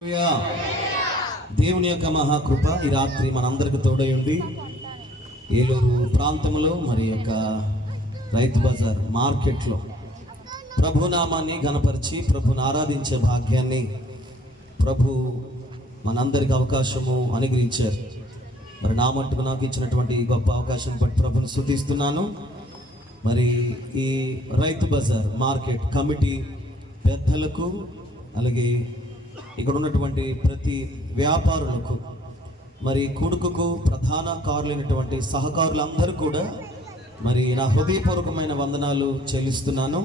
హల్లెలూయా. దేవుని యొక్క మహాకృప ఈ రాత్రి మనందరికి తోడై ఉండి ఏలూరు ప్రాంతంలో మరి యొక్క రైతు బజార్ మార్కెట్లో ప్రభునామాన్ని గణపరిచి ప్రభుని ఆరాధించే భాగ్యాన్ని ప్రభు మనందరికి అవకాశము అనుగ్రహించారు. మరి నా మట్టుకు నాకు ఇచ్చినటువంటి గొప్ప అవకాశం బట్టి ప్రభుని స్తుతిస్తున్నాను. మరి ఈ రైతు బజార్ మార్కెట్ కమిటీ పెద్దలకు అలాగే ఇక్కడ ఉన్నటువంటి ప్రతి వ్యాపారులకు మరి కొడుకుకు ప్రధాన కారులైనటువంటి సహకారులందరూ కూడా మరి నా హృదయపూర్వకమైన వందనాలు చెల్లిస్తున్నాను.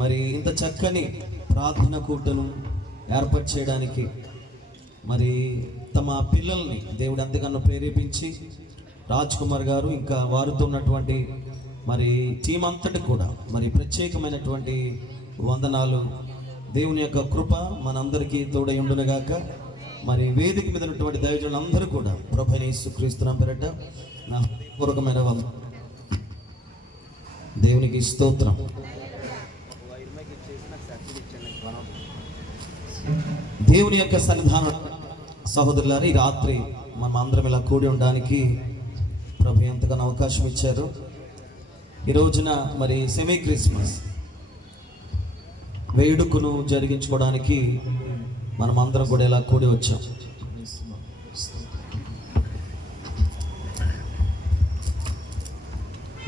మరి ఇంత చక్కని ప్రార్థన కూటను ఏర్పాటు చేయడానికి మరి తమ పిల్లల్ని దేవుడు ఎంతగానో ప్రేరేపించి రాజ్ కుమార్ గారు ఇంకా వారితో ఉన్నటువంటి మరి టీం అంతటి కూడా మరి ప్రత్యేకమైనటువంటి వందనాలు. దేవుని యొక్క కృప మనందరికీ తోడై ఉండునుగాక. మరి వేదిక మీద ఉన్నటువంటి దైవజనులందరూ కూడా ప్రభువైన యేసుక్రీస్తు పేరట నా పూర్వకమైన దేవునికి స్తోత్రం. దేవుని యొక్క సన్నిధానం సహోదరులారా, ఈ రాత్రి మనం అందరం ఇలా కూడి ఉండడానికి ప్రభు ఎంతగానో అవకాశం ఇచ్చారు. ఈ రోజున మరి సెమీ క్రిస్మస్ వేడుకను జరిగించుకోవడానికి మనం అందరం కూడా ఇలా కూడి వచ్చాం.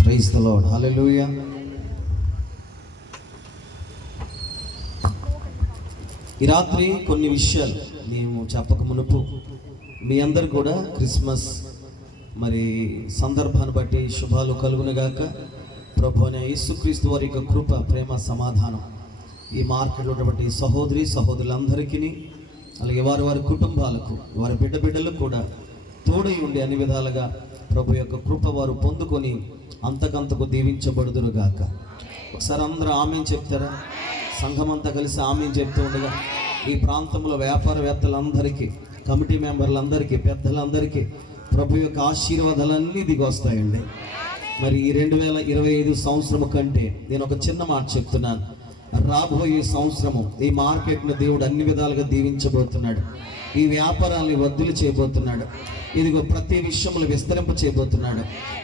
Praise the lord. హల్లెలూయా. ఈ రాత్రి కొన్ని విషయాలు మేము చెప్పక మునుపు మీ అందరు కూడా క్రిస్మస్ మరి సందర్భాన్ని బట్టి శుభాలు కలుగునుగాక. ప్రభువైన యేసుక్రీస్తు వారి యొక్క కృప, ప్రేమ, సమాధానం ఈ మార్కెట్లో ఉన్నటువంటి సహోదరి సహోదరులందరికీ అలాగే వారి వారి కుటుంబాలకు వారి బిడ్డలకు కూడా తోడై ఉండి అన్ని విధాలుగా ప్రభు యొక్క కృప వారు పొందుకొని అంతకంతకు దీవించబడుదురుగాక. ఒకసారి అందరూ ఆమేన్ చెప్తారా? సంఘం అంతా కలిసి ఆమేన్ చెప్తూ ఉండగా ఈ ప్రాంతంలో వ్యాపారవేత్తలందరికీ, కమిటీ మెంబర్లందరికీ, పెద్దలందరికీ ప్రభు యొక్క ఆశీర్వాదాలన్నీ దిగొస్తాయండి. మరి ఈ 2025 సంవత్సరం కంటే నేను ఒక చిన్న మాట చెప్తున్నాను. రాబోయే సంవత్సరము ఈ మార్కెట్ను దేవుడు అన్ని విధాలుగా దీవించబోతున్నాడు. ఈ వ్యాపారాన్ని వద్దులు చేయబోతున్నాడు. ఇదిగో ప్రతి విషయంలో విస్తరింప చేయబోతున్నాడు.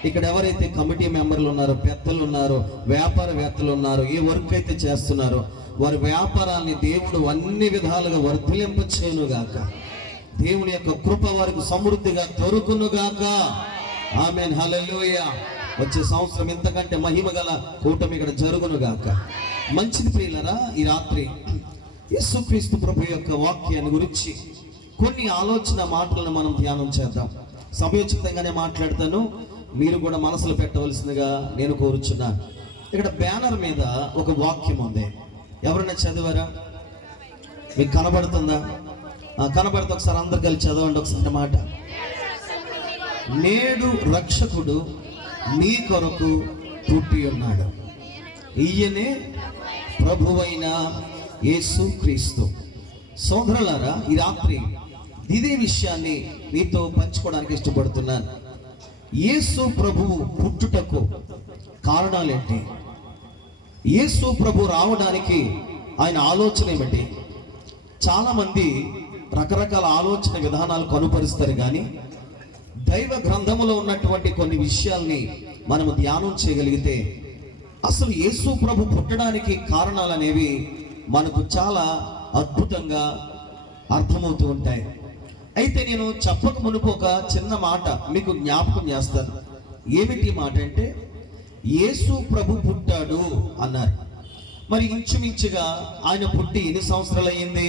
ఇక్కడ ఎవరైతే కమిటీ మెంబర్లు ఉన్నారో, పెద్దలు ఉన్నారో, వ్యాపారవేత్తలు ఉన్నారో, ఏ వర్క్ అయితే చేస్తున్నారో వారి వ్యాపారాన్ని దేవుడు అన్ని విధాలుగా వర్ధిలింప చేయనుగాక. దేవుని యొక్క కృప వారికి సమృద్ధిగా దొరుకునుగాక. ఆమేన్. హల్లెలూయా. వచ్చే సంవత్సరం ఇంతకంటే మహిమ గల కూటమి ఇక్కడ జరుగునుగాక. మంచిది ప్రియులారా, ఈ రాత్రి యేసుక్రీస్తు ప్రభు యొక్క వాక్యాన్ని గురించి కొన్ని ఆలోచన మాటలను మనం ధ్యానం చేద్దాం. సమయోచితంగానే మాట్లాడతాను, మీరు కూడా మనసులో పెట్టవలసిందిగా నేను కోరుచున్నాను. ఇక్కడ బ్యానర్ మీద ఒక వాక్యం ఉంది. ఎవరైనా చదివారా? మీకు కనబడుతుందా? కనబడితే ఒకసారి అందరు కలిసి చదవండి ఒకసారి మాట. నేడు రక్షకుడు నీ కొరకు పుట్టి ఉన్నాడు, ఈయనే ప్రభువైన యేసుక్రీస్తు. సోదరులారా, ఈ రాత్రి ఇదే విషయాన్ని మీతో పంచుకోవడానికి ఇష్టపడుతున్నాను. యేసు ప్రభువు పుట్టుటకు కారణాలేంటి? యేసు ప్రభు రావడానికి ఆయన ఆలోచన ఏమిటి? చాలామంది రకరకాల ఆలోచన విధానాలు కనుపరుస్తారు, కానీ దైవ గ్రంథములో ఉన్నటువంటి కొన్ని విషయాల్ని మనము ధ్యానం చేయగలిగితే అసలు యేసు ప్రభు పుట్టడానికి కారణాలు అనేవి మనకు చాలా అద్భుతంగా అర్థమవుతూ ఉంటాయి. అయితే నేను చెప్పక మునుపు ఒక చిన్న మాట మీకు జ్ఞాపకం చేస్తాను. ఏమిటి మాట అంటే, యేసు ప్రభు పుట్టాడు అన్నారు. మరి ఇంచుమించుగా ఆయన పుట్టి ఎన్ని సంవత్సరాలు అయ్యింది?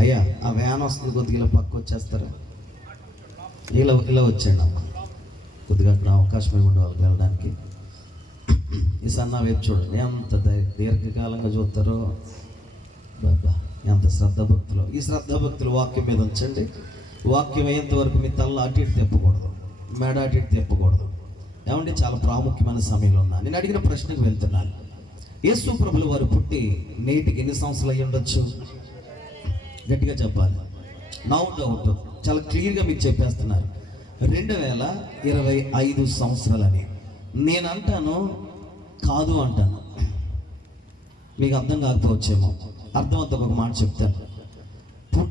అయ్యా, ఆ వ్యాన్ వస్తుంది, కొద్దిగా ఇలా పక్క వచ్చేస్తారా? ఇలా వచ్చాడు అమ్మ, కొద్దిగా అక్కడ అవకాశం ఇవ్వండి వాళ్ళకి వెళ్ళడానికి. ఈ సన్నా వైపు చూడండి, ఎంత దీర్ఘకాలంగా చూస్తారో బాబా, ఎంత శ్రద్ధాభక్తులు. ఈ శ్రద్ధాభక్తులు వాక్యం మీద ఉంచండి. వాక్యం అయ్యేంత వరకు మీ తల్ల అటు ఇటు తెప్పకూడదు, మెడ అటు ఇటు తెప్పకూడదు. ఏమంటే చాలా ప్రాముఖ్యమైన సమయంలో ఉన్నా. నేను అడిగిన ప్రశ్నకు వెళ్తున్నాను. యేసు ప్రభుల వారు పుట్టి నేటికి ఎన్ని సంవత్సరాలు అయ్యి ఉండొచ్చు? గట్టిగా చెప్పాలి. నో డౌట్, చాలా క్లియర్గా మీకు చెప్పేస్తున్నారు, 2025 సంవత్సరాలని. నేను అంటాను కాదు అంటాను. మీకు అర్థం కాకపోవచ్చేమో, అర్థవంతం ఒక మాట చెప్తాను.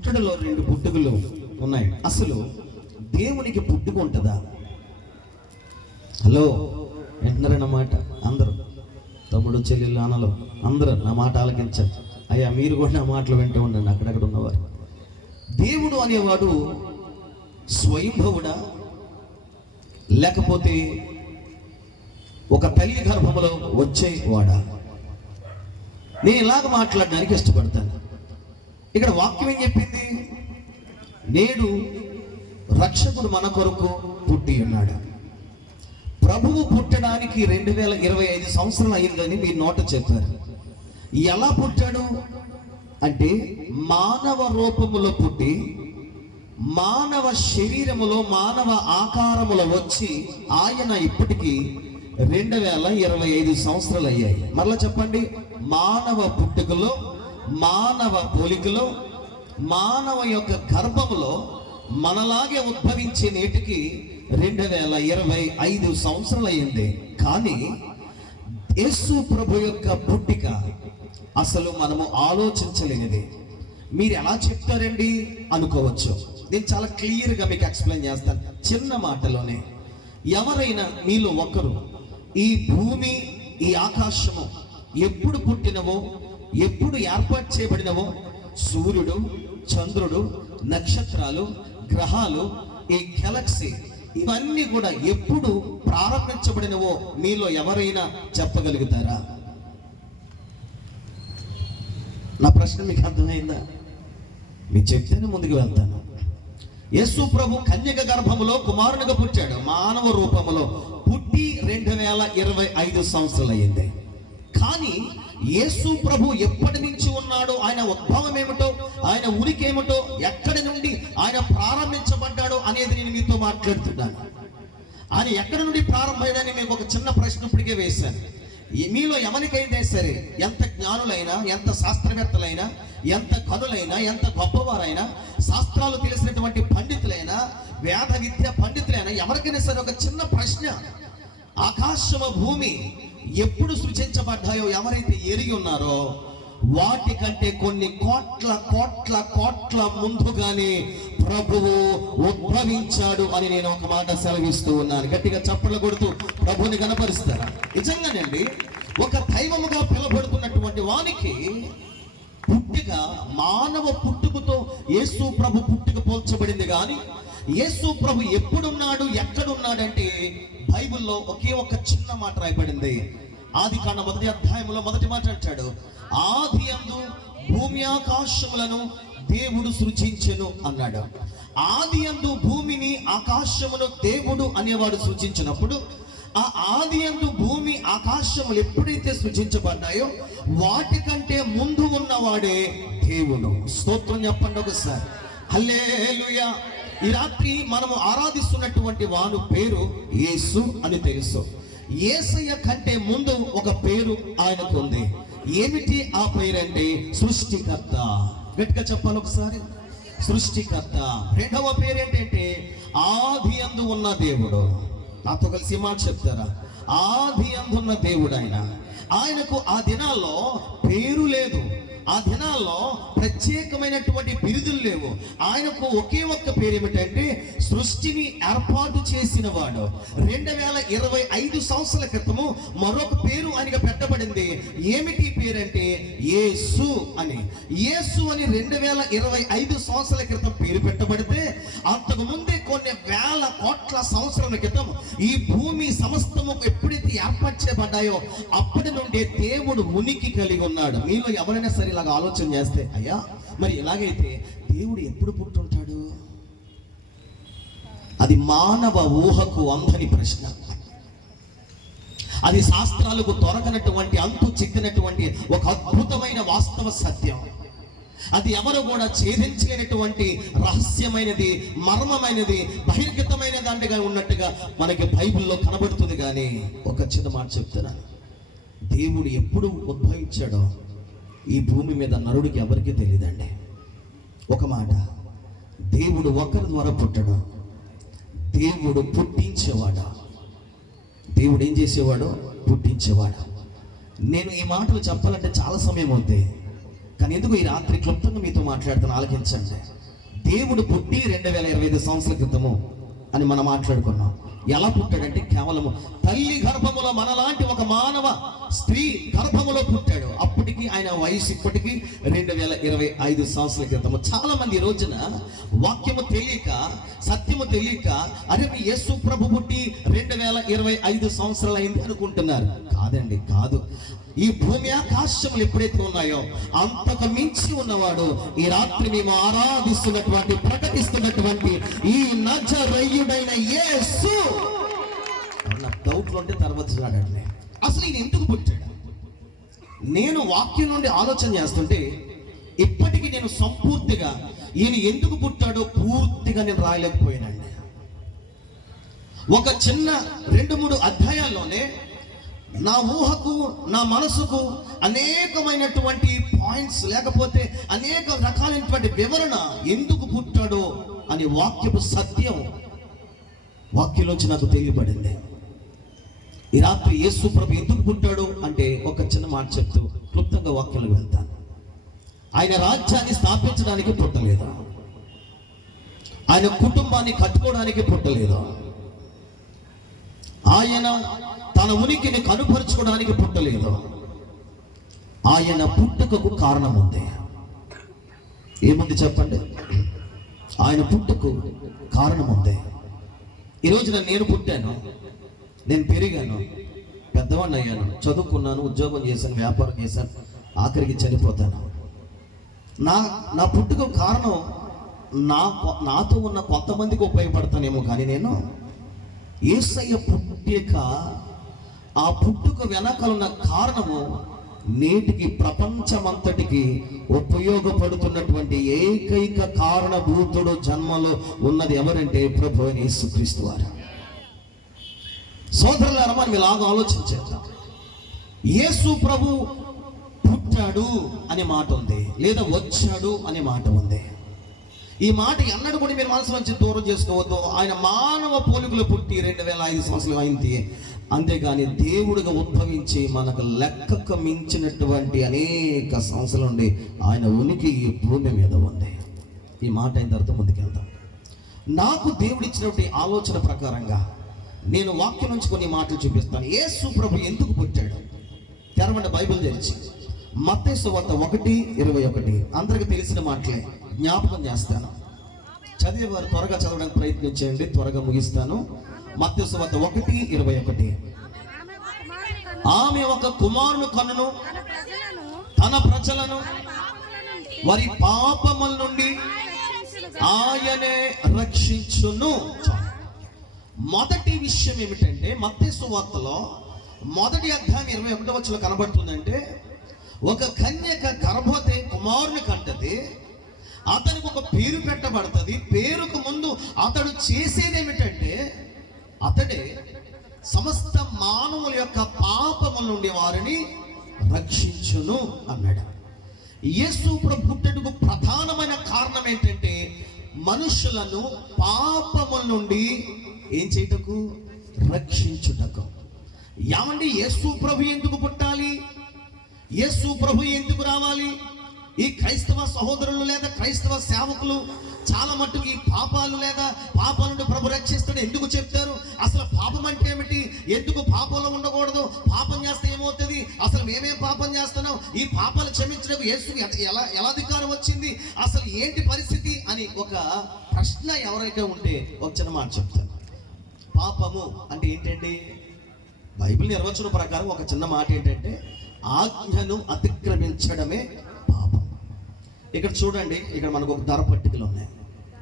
పుట్టడలో 2 పుట్టుకలు ఉన్నాయి. అసలు దేవునికి పుట్టుక ఉంటుందా? హలో, వింటున్నారన్నమాట అందరూ, తమ్ముడు చెల్లెళ్ళు అన్నలు అందరూ నా మాట ఆలకించారు. అయ్యా మీరు కూడా నా మాటలు వింటూ ఉండండి, అక్కడక్కడ ఉన్నవారు. దేవుడు అనేవాడు స్వయంభవుడా, లేకపోతే ఒక తల్లి గర్భంలో వచ్చేవాడా? నేను ఇలాగ మాట్లాడడానికి ఇష్టపడతాను. ఇక్కడ వాక్యం ఏం చెప్పింది? నేడు రక్షకుడు మన కొరకు పుట్టి ఉన్నాడు. ప్రభువు పుట్టడానికి 2025 సంవత్సరాలు అయిందని మీ నోట చెప్పారు. ఎలా పుట్టాడు అంటే మానవ రూపములో పుట్టి మానవ శరీరములో మానవ ఆకారములో వచ్చి ఆయన ఇప్పటికీ 2025 సంవత్సరాలు అయ్యాయి. మరలా చెప్పండి, మానవ పుట్టుకలో మానవ పోలికలో మానవ యొక్క గర్భములో మనలాగే ఉద్భవించే నేటికి 2025 సంవత్సరాలు అయ్యింది. కానీ యేసు ప్రభు యొక్క పుట్టిక అసలు మనము ఆలోచించలేనిది. మీరు ఎలా చెప్తారండి అనుకోవచ్చు. నేను చాలా క్లియర్గా మీకు ఎక్స్ప్లెయిన్ చేస్తాను చిన్న మాటలోనే. ఎవరైనా మీలో ఒకరు ఈ భూమి ఈ ఆకాశము ఎప్పుడు పుట్టినవో, ఎప్పుడు ఏర్పాటు చేయబడినవో, సూర్యుడు చంద్రుడు నక్షత్రాలు గ్రహాలు ఈ గెలాక్సీ ఇవన్నీ కూడా ఎప్పుడు ప్రారంభించబడినవో మీలో ఎవరైనా చెప్పగలుగుతారా? నా ప్రశ్న మీకు అర్థమైందా? మీరు చెప్తేనే ముందుకు వెళ్తాను. యేసు ప్రభు కన్యక గర్భములో కుమారునిగా పుట్టాడు. మానవ రూపములో పుట్టి 2025 సంవత్సరాలు అయ్యింది. కానీ యేసు ప్రభు ఎప్పటి నుంచి ఉన్నాడో, ఆయన ఉద్భవం ఏమిటో, ఆయన ఉనికి ఏమిటో, ఎక్కడి నుండి ఆయన ప్రారంభించబడ్డాడో అనేది నేను మీతో మాట్లాడుతున్నాను. ఆయన ఎక్కడి నుండి ప్రారంభమయ్యాడని మీకు ఒక చిన్న ప్రశ్న ఇప్పటికే వేశాను. మీలో ఎవరికైతే సరే, ఎంత జ్ఞానులైనా, ఎంత శాస్త్రవేత్తలైనా, ఎంత కనులైనా, ఎంత గొప్పవారైనా, శాస్త్రాలు తెలిసినటువంటి పండితులైనా, వేద విద్య పండితులైనా ఎవరికైనా సరే ఒక చిన్న ప్రశ్న, ఆకాశము భూమి ఎప్పుడు సృజించబడ్డాయో ఎవరైతే ఎరిగి ఉన్నారో వాటికంటే కొన్ని కోట్ల కోట్ల కోట్ల ముందుగానే ప్రభువు ఉద్భవించాడు అని నేను ఒక మాట సెలవిస్తూ ఉన్నాను. గట్టిగా చప్పట్లు కొడుతూ ప్రభువుని కనపరుస్తారా? నిజంగానండి, ఒక దైవముగా పిలబడుతున్నటువంటి వానికి పుట్టిక మానవ పుట్టుకతో యేసు ప్రభు పుట్టుక పోల్చబడింది. కానీ యేసు ప్రభు ఎప్పుడున్నాడు, ఎక్కడున్నాడంటే బైబిల్లో ఒకే ఒక చిన్న మాట రాయబడింది. ఆదికాండ 1వ అధ్యాయంలో మొదటి మాట అంటాడు, ఆది యందు భూమి ఆకాశములను దేవుడు సృజించెను అన్నాడు. ఆది యందు భూమిని ఆకాశమును దేవుడు అనేవాడు సృజించినప్పుడు, ఆ ఆది యందు భూమి ఆకాశములు ఎప్పుడైతే సృజించబడ్డాయో వాటికంటే ముందు ఉన్నవాడే దేవుడు. స్తోత్రం చెప్పండి ఒకసారి. హల్లెలూయా. ఈ రాత్రి మనము ఆరాధిస్తున్నటువంటి వాడు పేరు యేసు అని తెలుసు. యేసయ్య కంటే ముందు ఒక పేరు ఆయనకు ఉంది. ఏమిటి ఆ పేరు అంటే సృష్టికర్త. గట్టిగా చెప్పాలి ఒకసారి, సృష్టికర్త. రెండవ పేరు ఏంటంటే ఆది యందు ఉన్న దేవుడు. నాతో కలిసి మాట చెప్తారా? ఆది యందు ఉన్న దేవుడు ఆయన. ఆయనకు ఆ దినాల్లో పేరు లేదు, ఆ దినాల్లో ప్రత్యేకమైనటువంటి బిరుదులు లేవు. ఆయనకు ఒకే ఒక్క పేరు ఏమిటంటే సృష్టిని ఏర్పాటు చేసిన వాడు. 2025 సంవత్సరాల క్రితము మరొక పేరు ఆయనకు పెట్టబడింది. ఏమిటి పేరంటే యేసు అని. యేసు అని 2025 సంవత్సరాల క్రితం పేరు పెట్టబడితే, అంతకు ముందే కొన్ని వేల కోట్ల సంవత్సరాల క్రితం ఈ భూమి సమస్తము ఎప్పుడైతే ఏర్పాటు చేయబడ్డాయో అప్పటి నుండే దేవుడు ఉనికి కలిగి ఉన్నాడు. మీలో ఎవరైనా సరే ఇలాగ ఆలోచన చేస్తే, అయ్యా మరి ఎలాగైతే దేవుడు ఎప్పుడు పుట్టుంటాడు? అది మానవ ఊహకు అందని ప్రశ్న. అది శాస్త్రాలకు దొరకనటువంటి, అంతు చిక్కినటువంటి ఒక అద్భుతమైన వాస్తవ సత్యం. అది ఎవరు కూడా ఛేదించలేనటువంటి రహస్యమైనది, మర్మమైనది, బహిర్గతమైన దాంట్గా ఉన్నట్టుగా మనకి బైబిల్లో కనబడుతుంది. కానీ ఒక చిన్న మాట చెప్తున్నాను, దేవుడు ఎప్పుడు ఉద్భవించాడో ఈ భూమి మీద నరుడికి ఎవరికీ తెలియదండి. ఒక మాట, దేవుడు ఒకరి ద్వారా పుట్టడు, దేవుడు పుట్టించేవాడు. దేవుడు ఏం చేసేవాడు? పుట్టించేవాడు. నేను ఈ మాటలు చెప్పాలంటే చాలా సమయం అవుతుంది. కానీ ఎందుకు ఈ రాత్రి క్లుప్తంగా మీతో మాట్లాడుతాను, ఆలకించండి. దేవుడు పుట్టి 2025 సంవత్సరాల క్రితము అని మనం మాట్లాడుకున్నాం. ఎలా పుట్టాడంటే కేవలము తల్లి గర్భములో మనలాంటి ఒక మానవ స్త్రీ గర్భములో పుట్టాడు. అప్పటికి ఆయన వయసు ఇప్పటికీ 2025 సంవత్సరాల క్రితము. చాలా మంది ఈ రోజున వాక్యము తెలియక, సత్యము తెలియక, అరే మీ యేసు ప్రభు పుట్టి 2025 సంవత్సరాలు అయింది అనుకుంటున్నారు. కాదండి, కాదు. ఈ భూమి ఆకాశములు ఎప్పుడైతే ఉన్నాయో అంతకు మించి ఉన్నవాడు ఈ రాత్రి మేము ఆరాధిస్తున్నటువంటి, ప్రకటిస్తున్నటువంటి ఈ నజరేయుడైన యేసు. నాకు డౌట్లు ఉంటే తర్వాత చూడండి, అసలు ఈయన ఎందుకు పుట్టాడు? నేను వాక్యం నుండి ఆలోచన చేస్తుంటే ఇప్పటికీ నేను సంపూర్తిగా ఈయన ఎందుకు పుట్టాడో పూర్తిగా నేను రాయలేకపోయానండి. ఒక చిన్న 2-3 అధ్యాయాల్లోనే నా ఊహకు, నా మనసుకు అనేకమైనటువంటి పాయింట్స్, లేకపోతే అనేక రకాలైనటువంటి వివరణ ఎందుకు పుట్టాడో అని వాక్యపు సత్యం వాక్యంలోంచి నాకు తెలియబడింది. ఈ రాత్రి యేసు ప్రభు ఎందుకు పుట్టాడు అంటే ఒక చిన్న మాట చెప్తూ క్లుప్తంగా వాక్యంలోకి వెళ్తాను. ఆయన రాజ్యాన్ని స్థాపించడానికి పుట్టలేదు, ఆయన కుటుంబాన్ని కట్టుకోవడానికి పుట్టలేదు, ఆయన తన ఉనికిని కనుపరుచుకోవడానికి పుట్టలేదు. ఆయన పుట్టుకకు కారణం ఉంది. ఏముంది చెప్పండి? ఆయన పుట్టుకు కారణం ఉంది. ఈరోజున నేను పుట్టాను, నేను పెరిగాను, పెద్దవాడిని అయ్యాను, చదువుకున్నాను, ఉద్యోగం చేశాను, వ్యాపారం చేశాను, ఆఖరికి చనిపోతాను. నా పుట్టుకు కారణం నాతో ఉన్న కొంతమందికి ఉపయోగపడతానేమో, కానీ నేను యేసయ్య పుట్టాక ఆ పుట్టుక వెనకలున్న కారణము నేటికి ప్రపంచమంతటికి ఉపయోగపడుతున్నటువంటి ఏకైక కారణభూతుడు జన్మలో ఉన్నది ఎవరంటే ప్రభు అయిన యేసుక్రీస్తు వారు. సోదరులారా, మనం ఇలాగ ఆలోచించేద్దాం. యేసు ప్రభు పుట్టాడు అనే మాట ఉంది, లేదా వచ్చాడు అనే మాట ఉంది. ఈ మాట ఎన్నడూ కూడా మీరు మనసు నుంచి దూరం చేసుకోవద్దు. ఆయన మానవ పోలికలు పుట్టి 2005 సంవత్సరాలు అయింది. అంతేగాని దేవుడిగా ఉద్భవించి మనకు లెక్కకు మించినటువంటి అనేక సంవత్సరాల నుండి ఆయన ఉనికి ఈ భూమి మీద ఉంది. ఈ మాట అయిన తర్వాత ముందుకెళ్తాం. నాకు దేవుడు ఇచ్చినటువంటి ఆలోచన ప్రకారంగా నేను వాక్యం నుంచి కొన్ని మాటలు చూపిస్తాను. యేసు ప్రభు ఎందుకు పుట్టాడు? తెరవండి బైబిల్ తెరిచి మత్తయి సువార్త 1:21. అందరికి తెలిసిన మాటలే జ్ఞాపకం చేస్తాను. చదివేవారు త్వరగా చదవడానికి ప్రయత్నించండి, త్వరగా ముగిస్తాను. మత్తయి సువార్త 1:21. ఆమె ఒక కుమారుని కనును, తన ప్రజలను వారి పాపముల నుండి ఆయనే రక్షించును. మొదటి విషయం ఏమిటంటే, మత్తయి సువార్తలో మొదటి అధ్యాయం 21వ వచనంలో కనబడుతుందంటే, ఒక కన్యక గర్భవతి కుమారుని కంటది, అతనికి ఒక పేరు పెట్టబడుతుంది. పేరుకు ముందు అతడు చేసేది ఏమిటంటే, అతడే సమస్త మానవుల యొక్క పాపముల నుండి వారిని రక్షించును అన్నాడు. యేసు ప్రభు పుట్టుటకు ప్రధానమైన కారణం ఏంటంటే, మనుషులను పాపముల నుండి ఏం చేయుటకు? రక్షించుటకు. ఏమండి, యేసు ప్రభు ఎందుకు పుట్టాలి? యేసు ప్రభు ఎందుకు రావాలి? ఈ క్రైస్తవ సహోదరులు లేదా క్రైస్తవ సేవకులు చాలా మట్టుకు ఈ పాపాలు లేదా పాపాల నుండి ప్రభు రక్షిస్తాడు ఎందుకు చెప్తారు? అసలు పాపం అంటే ఏమిటి? ఎందుకు పాపంలో ఉండకూడదు? పాపం చేస్తే ఏమవుతుంది? అసలు మేమేం పాపం చేస్తున్నాం? ఈ పాపాలు క్షమించడానికి యేసుకి ఎలా అధికారం వచ్చింది? అసలు ఏంటి పరిస్థితి అని ఒక ప్రశ్న ఎవరైతే ఉంటే ఒక చిన్న మాట చెప్తాను. పాపము అంటే ఏంటండి? బైబిల్ నిర్వచనం ప్రకారం ఒక చిన్న మాట ఏంటంటే, ఆజ్ఞను అతిక్రమించడమే పాపం. ఇక్కడ చూడండి, ఇక్కడ మనకు ఒక ధర పట్టికలు ఉన్నాయి.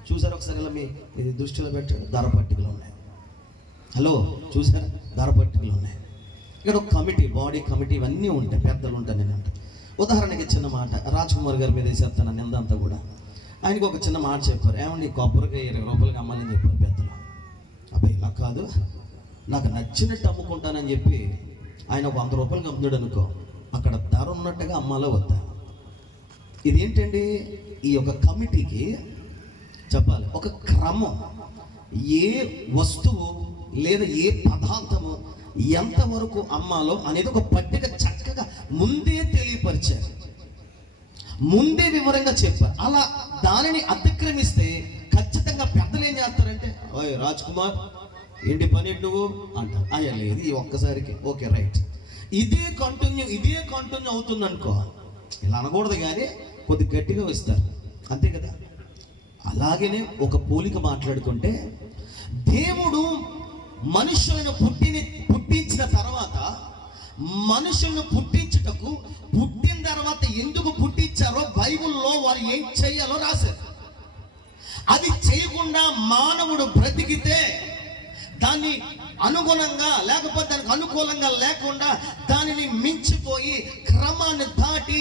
చూసారు ఒకసారి? ఇలా మీ దృష్టిలో పెట్టాడు, ధర పట్టికలు ఉన్నాయి. హలో, చూసారు? ధర పట్టికలు ఉన్నాయి. ఇక్కడ ఒక కమిటీ, బాడీ కమిటీ, ఇవన్నీ ఉంటాయి, పెద్దలు ఉంటాయి. నేను అంటే ఉదాహరణకి చిన్న మాట, రాజ్ కుమార్ గారి మీద వేసేస్తాను నిందంతా కూడా. ఆయనకు ఒక చిన్న మాట చెప్పారు, ఏమండి కొబ్బరికాయ 20 రూపాయలకి అమ్మాలని చెప్పారు పెద్దలు. అబ్బాయి ఇలా కాదు, నాకు నచ్చినట్టు అమ్ముకుంటానని చెప్పి ఆయన ఒక 100 రూపాయలకి అమ్ముతాడు అనుకో, అక్కడ ధర ఉన్నట్టుగా అమ్మాలో వద్దా? ఇదేంటండి? ఈ యొక్క కమిటీకి చెప్పాలి ఒక క్రమం. ఏ వస్తువు లేదా ఏ పదార్థము ఎంతవరకు అమ్మాలో అనేది ఒక పట్టిక చక్కగా ముందే తెలియపరిచారు. ముందే వివరంగా చెప్పారు. అలా దానిని అతిక్రమిస్తే ఖచ్చితంగా పెద్దలు ఏం చేస్తారంటే, ఓయ్ రాజ్ కుమార్ ఏంటి పని నువ్వు అంటారు. అయ్యా లేదు, ఈ ఒక్కసారికి ఓకే రైట్. ఇదే కంటిన్యూ అవుతుంది అనుకో, ఇలా అనకూడదు కానీ కొద్ది గట్టిగా వస్తారు, అంతే కదా. అలాగనే ఒక పోలిక మాట్లాడుకుంటే, దేవుడు మనుషులను పుట్టించిన తర్వాత మనుషులను పుట్టించుటకు పుట్టిన తర్వాత ఎందుకు పుట్టించారో బైబిల్లో వారు ఏం చేయాలో రాశారు. అది చేయకుండా మానవుడు బ్రతికితే దాన్ని అనుగుణంగా లేకపోతే దానికి అనుకూలంగా లేకుండా దానిని మించిపోయి క్రమాన్ని దాటి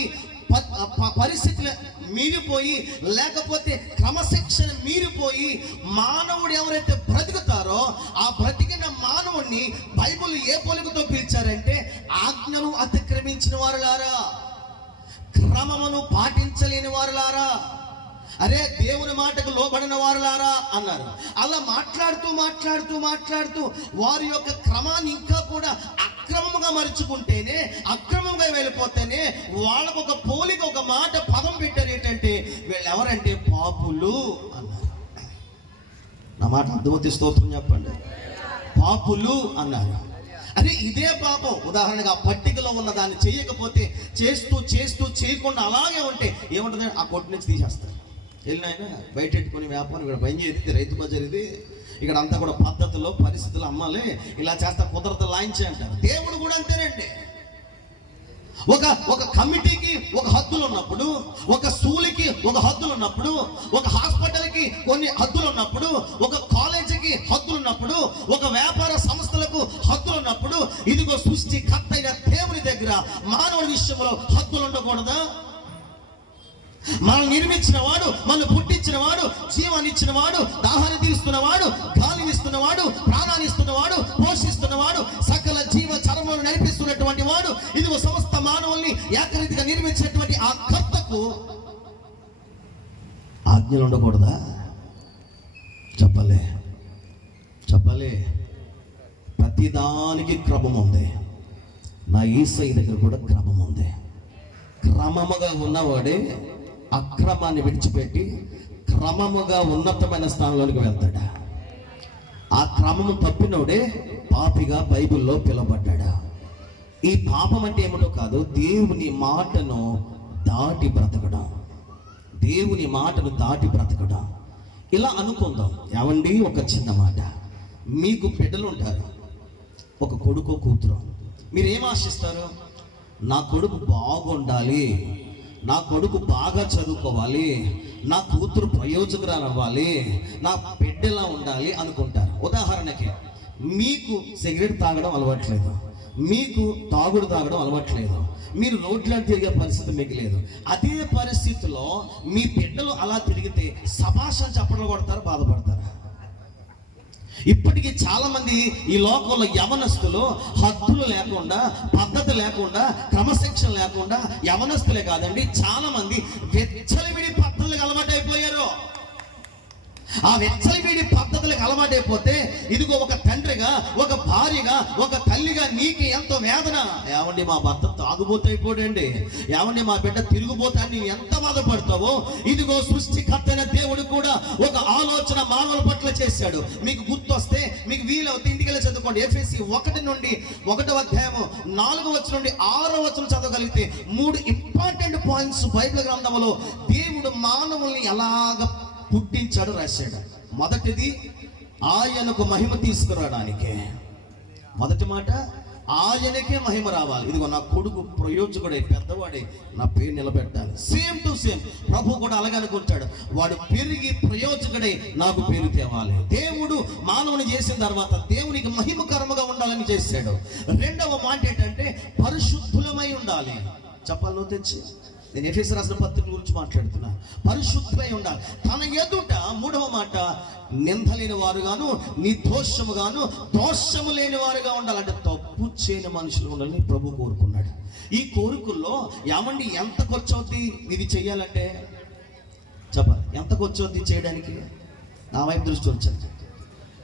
పరిస్థితులు మీరిపోయి లేకపోతే క్రమశిక్షణ మీరిపోయి మానవుడు ఎవరైతే బ్రతుకుతారో ఆ బ్రతికిన మానవుడిని బైబిల్ ఏ పోలికతో పిలిచారంటే, ఆజ్ఞను అతిక్రమించిన వారులారా, క్రమమును పాటించలేని వారులారా, అరే దేవుని మాటకు లోబడిన వారులారా అన్నారు. అలా మాట్లాడుతూ వారి యొక్క క్రమాన్ని ఇంకా కూడా అక్రమంగా మరుచుకుంటేనే, అక్రమంగా వెళ్ళిపోతేనే వాళ్ళకు ఒక పోలిక, ఒక మాట పదం పెట్టారు. ఏంటంటే వీళ్ళు ఎవరంటే పాపులు అన్నారు. నా మాట అర్థమవుతుంది, స్తోత్రం చెప్పండి. పాపులు అన్నారు. అదే ఇదే పాపం. ఉదాహరణగా ఆ పట్టికలో ఉన్న దాన్ని చేయకపోతే చేస్తూ చేయకుండా అలాగే ఉంటే ఏముంటుంది, ఆ కొట్టు నుంచి తీసేస్తారు. వెళ్ళినాయన బయట పెట్టుకుని వ్యాపారం, ఇక్కడ పని చేసి రైతు బజార్ ఇది, ఇక్కడ అంతా కూడా పద్ధతుల్లో పరిస్థితులు అమ్మాలి, ఇలా చేస్తా కుదరత లాయించే అంటారు. దేవుడు కూడా అంతేనండి. ఒక కమిటీకి ఒక హద్దులు ఉన్నప్పుడు, ఒక స్కూల్కి ఒక హద్దులు ఉన్నప్పుడు, ఒక హాస్పిటల్కి కొన్ని హద్దులు ఉన్నప్పుడు, ఒక కాలేజీకి హద్దులు ఉన్నప్పుడు, ఒక వ్యాపార సంస్థలకు హద్దులు ఉన్నప్పుడు, ఇదిగో సృష్టికర్త అయిన దేవుని దగ్గర మానవుడి విషయంలో హద్దులు ఉండకూడదా? మనల్ని నిర్మించిన వాడు, మనల్ని పుట్టించిన వాడు, జీవాన్ని ఇచ్చిన వాడు, దాహాన్ని తీరుస్తున్నవాడు, గాలిని ఇస్తున్నవాడు, ప్రాణాన్ని ఇస్తున్నవాడు, పోషిస్తున్నవాడు, సకల జీవ చరములను నడిపిస్తున్నటువంటి వాడు, ఇదిగో సమస్త మానవుల్ని ఏకరీతిగా నిర్మించినటువంటి ఆ కర్తకు ఆజ్ఞలు ఉండకూడదా? చెప్పలే. ప్రతిదానికి క్రమం ఉంది. నా యేసయ్య దగ్గర కూడా క్రమం ఉంది. క్రమముగా ఉన్నవాడే అక్రమాన్ని విడిచిపెట్టి క్రమముగా ఉన్నతమైన స్థానంలోనికి వెళ్తాడా? ఆ క్రమము తప్పినోడే పాపిగా బైబిల్లో పిలువబడ్డాడా? ఈ పాపం అంటే ఏమిటో కాదు, దేవుని మాటను దాటి బ్రతకడం. ఇలా అనుకుందాం. ఏమండి, ఒక చిన్న మాట, మీకు బిడ్డలు ఉంటారు, ఒక కొడుకు కూతురు. మీరేం ఆశిస్తారు? నా కొడుకు బాగుండాలి, నా కొడుకు బాగా చదువుకోవాలి, నా కూతురు ప్రయోజకురాలు అవ్వాలి, నా బిడ్డలా ఉండాలి అనుకుంటారు. ఉదాహరణకి మీకు సిగరెట్ తాగడం అలవాట్లేదు, మీకు తాగడం అలవాట్లేదు, మీరు రోడ్లో తిరిగే పరిస్థితి మీకు లేదు. అదే పరిస్థితిలో మీ బిడ్డలు అలా తిరిగితే శభాష్ అని చెప్పడం కొడతారు, బాధపడతారు. ఇప్పటికీ చాలా మంది ఈ లోకంలో యవనస్తులు హద్దులు లేకుండా, పద్ధతి లేకుండా, క్రమశిక్షణ లేకుండా, యవనస్తులే కాదండి చాలా మంది వెచ్చలివిడి పద్ధతులకు అలవాటైపోయారు. ఆ వెచ్చలివిడి పద్ధతులకు అలవాటైపోతే ఇదిగో ఒక తండ్రిగా, ఒక భార్యగా, ఒక తల్లిగా నీకు ఎంతో వేదన. ఏమండి మా భర్త తాగుబోతే అయిపోడండి, ఏమండి మా బిడ్డ తిరుగుబోతే అని ఎంత బాధపడతావో, ఇదిగో సృష్టికర్తైన దేవుడు కూడా ఒక ఆలోచన మానవుల పట్ల చేశాడు. మీకు గుర్తొస్తే మీకు వీలవుతే ఇంటికి వెళ్ళి చదువుకోండి. ఎఫెసీ 1 నుండి 1వ అధ్యాయము 4వ వచనం నుండి 6వ వచనం చదవగలిగితే 3 ఇంపార్టెంట్ పాయింట్స్ బైబిల్ గ్రంథంలో దేవుడు మానవుల్ని ఎలాగ పుట్టించాడు రాశాడు. మొదటిది, ఆయనకు మహిమ తీసుకురావడానికే. మొదటి మాట, ఆయనకే మహిమ రావాలి. ఇదిగో నా కొడుకు ప్రయోజకుడై పెద్దవాడై నా పేరు నిలబెట్టాలి. సేమ్ టు సేమ్ ప్రభు కూడా అలాగే అనుకుంటాడు. వాడు పెరిగి ప్రయోజకుడై నాకు పేరు తేవాలి. దేవుడు మానవుని చేసిన తర్వాత దేవునికి మహిమకరముగా ఉండాలని చేశాడు. రెండవ మాట ఏంటంటే పరిశుద్ధులమై ఉండాలి. చెప్పాలి నువ్వు తెచ్చి, నేను ఎఫెసీ రాసిన పత్రిక గురించి మాట్లాడుతున్నా. పరిశుద్ధమై ఉండాలి. తన ఎదుట మూడవ మాట, నిందలేని వారుగాను, నిర్దోషముగాను, దోషము లేని వారుగా ఉండాలంటే తప్పు చేయని మనుషులు ఉండాలని ప్రభు కోరుకున్నాడు. ఈ కోరికల్లో ఏమండి ఎంత ఖర్చు అవుద్ది ఇది చెయ్యాలంటే? చెప్పాలి, ఎంత ఖర్చు అవుద్ది చేయడానికి? నా వైపు దృష్టి వచ్చాను,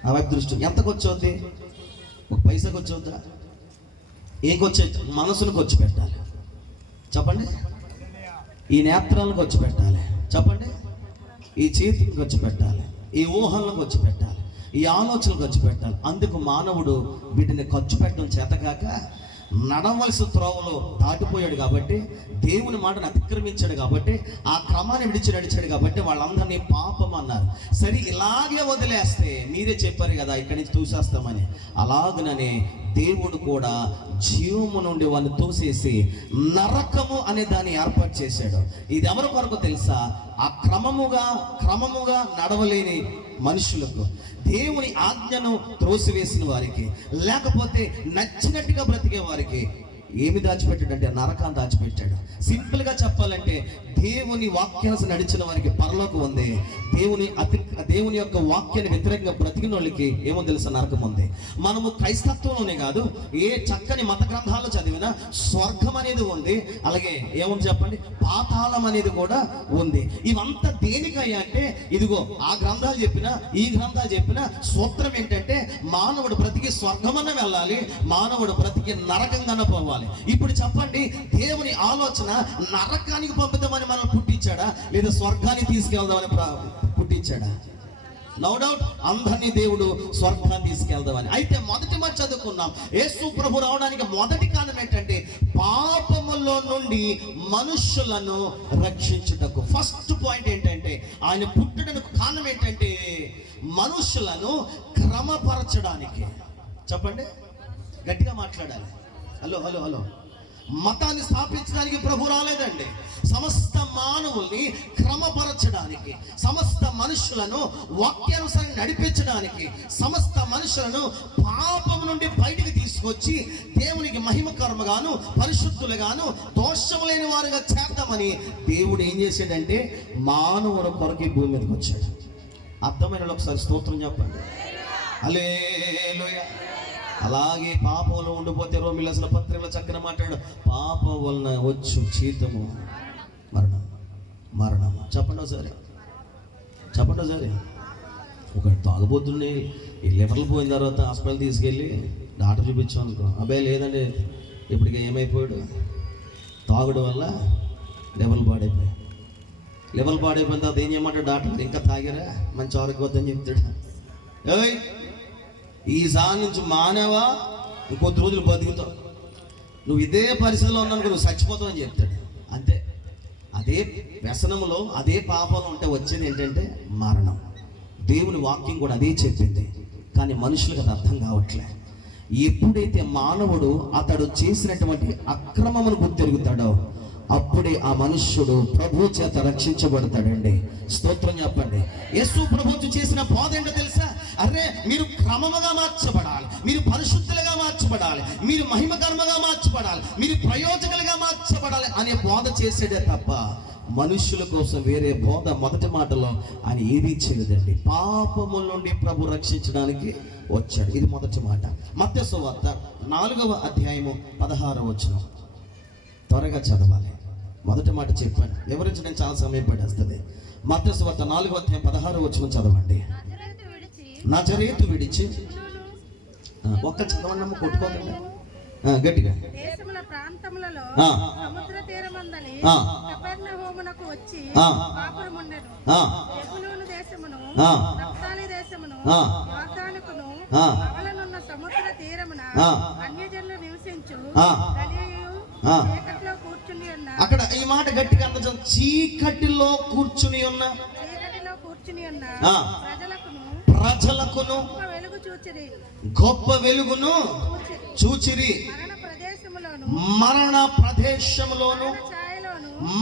నా వైపు దృష్టి ఎంత ఖర్చు అవుద్ది? ఒక పైసా ఖర్చు అవుద్దా? ఏం ఖర్చు? మనసును ఖర్చు పెట్టాలి. చెప్పండి, ఈ నేత్రాలకు వచ్చి పెట్టాలి. చెప్పండి. ఈ చేతికి వచ్చి పెట్టాలి, ఈ ఊహలకు వచ్చి పెట్టాలి, ఈ ఆలోచనలకు వచ్చి పెట్టాలి. అందుకు మానవుడు వీటిని ఖర్చు పెట్టడం చేతకాక నడవలసిన త్రోవలో దాటిపోయాడు కాబట్టి, దేవుని మాటను అతిక్రమించాడు కాబట్టి, ఆ క్రమాన్ని విడిచి నడిచాడు కాబట్టి వాళ్ళందరినీ పాపం అన్నారు. సరే, ఇలాగే వదిలేస్తే మీరే చెప్పారు కదా ఇక్కడి నుంచి తోసేస్తామని, అలాగననే దేవుడు కూడా జీవము నుండి వాడిని తోసేసి నరకము అనే దాన్ని ఏర్పాటు చేశాడు. ఇది ఎవరి కొరకు తెలుసా? ఆ క్రమముగా నడవలేని మనుషులకు, దేవుని ఆజ్ఞను త్రోసివేసిన వారికి, లేకపోతే నచ్చినట్టుగా బ్రతికే వారికి ఏమి దాచిపెట్టాడంటే నరకాన్ని దాచిపెట్టాడు. సింపుల్గా చెప్పాలంటే దేవుని వాక్యాన్ని నడిచిన వారికి పరలోకం ఉంది, దేవుని యొక్క వాక్యాన్ని వ్యతిరేకంగా బ్రతికిన వాళ్ళకి ఏమో తెలుసా? నరకం ఉంది. మనము క్రైస్తత్వంలోనే కాదు, ఏ చక్కని మత గ్రంథాలు చదివినా స్వర్గం అనేది ఉంది, అలాగే ఏముంది చెప్పండి, పాతాళం అనేది కూడా ఉంది. ఇవంతా దేనికయ్యా అంటే, ఇదిగో ఆ గ్రంథాలు చెప్పినా ఈ గ్రంథాలు చెప్పినా సూత్రం ఏంటంటే, మానవుడు బ్రతికి స్వర్గమన్న వెళ్ళాలి, మానవుడు బ్రతికి నరకంగానే పోవాలి. ఇప్పుడు చెప్పండి, దేవుని ఆలోచన నరకానికి పంపుదామని మనం పుట్టించాడా, లేదా స్వర్గానికి తీసుకెళ్దామని పుట్టించాడా? నో డౌట్ అందరినీ దేవుడు స్వర్గాన్ని తీసుకెళ్దామని. అయితే మొదటి మాట చదువుకున్నాం, యేసు ప్రభు రావడానికి మొదటి కారణం ఏంటంటే పాపములో నుండి మనుషులను రక్షించుటకు. ఫస్ట్ పాయింట్ ఏంటంటే, ఆయన పుట్టడానికి కారణం ఏంటంటే మనుషులను క్రమపరచడానికి. చెప్పండి, గట్టిగా మాట్లాడాలి. హలో. మతాన్ని స్థాపించడానికి ప్రభు రాలేదండి, సమస్త మానవుల్ని క్రమపరచడానికి, సమస్త మనుషులను వాక్యానుసారం నడిపించడానికి, సమస్త మనుషులను పాపం నుండి బయటికి తీసుకొచ్చి దేవునికి మహిమకరముగాను పరిశుద్ధులుగాను దోషము లేని వారుగా చేద్దామని దేవుడు ఏం చేశాడంటే మానవుల కొరకు భూమి మీదకి వచ్చాడు. అర్థమైన ఒకసారి స్తోత్రం చెప్పండి. హల్లెలూయా. అలాగే పాపంలో ఉండిపోతే రోమిల అసలు పత్రికలో చక్కగా మాట్లాడు, పాపం వలన వచ్చు జీతము మరణం. చెప్పండి ఒకసారి. ఒక తాగుబోతుని ఈ లివర్లు పోయిన తర్వాత హాస్పిటల్ తీసుకెళ్ళి డాక్టర్ చూపించాం అనుకో, అబ్బాయి లేదండి ఇప్పటికే ఏమైపోయాడు, తాగుడు వల్ల లివర్లు పాడైపోయిన తర్వాత ఏం చేయమంటాడు డాక్టర్? ఇంకా తాగారా మంచి ఆరోగ్యవద్దని చెప్తాడు. ఏయ్, ఈసారి నుంచి మానవా, ఇంకొద్ది రోజులు బతుకుతావు, నువ్వు ఇదే పరిస్థితిలో ఉన్నాను నువ్వు చచ్చిపోతావు అని చెప్తాడు. అంతే. అదే వ్యసనంలో అదే పాపంలో ఉంటే వచ్చేది ఏంటంటే మరణం. దేవుని వాక్యం కూడా అదే చెప్పింది, కానీ మనుషులకు అది అర్థం కావట్లే. ఎప్పుడైతే మానవుడు అతడు చేసినటువంటి అక్రమమును గుర్తెరుగుతాడో అప్పుడే ఆ మనుష్యుడు ప్రభు చేత రక్షించబడతాడండి. స్తోత్రం చెప్పండి. యేసు ప్రభు చేసిన బోధ ఏంటో తెలుసా? అరే, మీరు క్రమముగా మార్చబడాలి, మీరు పరిశుద్ధులుగా మార్చబడాలి, మీరు మహిమకర్మగా మార్చబడాలి, మీరు ప్రయోజకులుగా మార్చబడాలి అనే బోధ చేసేదే తప్ప మనుష్యుల కోసం వేరే బోధ మొదటి మాటలో ఆయన ఏదీ చేయలేదండి. పాపముల నుండి ప్రభు రక్షించడానికి వచ్చాడు. ఇది మొదటి మాట. మత్తయి సువార్త 4వ అధ్యాయము 16వ వచనం. త్వరగా చదవాలి. మొదటి మాట చెప్పాను, వివరించడం చాలా సమయం పడేస్తుంది. మత్తయి సువార్త 4వ అధ్యాయం 16వ వచనం చదవండి. నజరేతు విడిచి ఒక్క చదవండి, కొట్టుకోకండి గట్టిగా. దేశముల ప్రాంతములలో సముద్ర తీరమందని కపెర్నహూమునకు వచ్చి కాపురముండెను. జెబూలూను దేశమును నఫ్తాలి దేశమును యోర్దానుకును అవలనున్న సముద్ర తీరమున అన్యజనులు నివసించు గలిలయు చీకటిలో కూర్చుని ఉన్న. అక్కడ ఈ మాట గట్టిగా అర్థం, చీకటిలో కూర్చుని ఉన్న ప్రజలకును గొప్ప వెలుగును చూచిరి. మరణ ప్రదేశములోను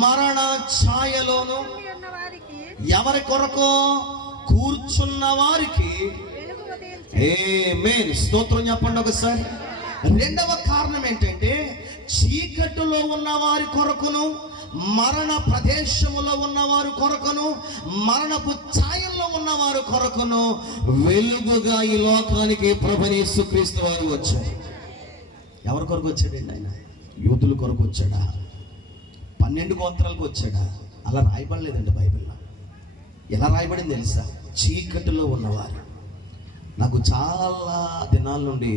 మరణ ఛాయలోను ఎవరి కొరకు కూర్చున్న వారికి ఆమేన్. స్తోత్రం చెప్పండి ఒకసారి. రెండవ కారణం ఏంటంటే, చీకటిలో ఉన్న వారి కొరకును మరణ ప్రదేశములో ఉన్నవారు కొరకును మరణపు ఛాయల్లో ఉన్నవారు కొరకును వెలుగుగా ఈ లోకానికి ప్రభువైన యేసుక్రీస్తు వారు వచ్చారు. ఎవరి కొరకు వచ్చాడండి ఆయన? యూదుల కొరకు వచ్చాడా? 12 గోత్రాలకు వచ్చాడా? అలా రాయబడలేదండి బైబిల్లో. ఎలా రాయబడింది తెలుసా? చీకటిలో ఉన్నవారు. నాకు చాలా దినాల నుండి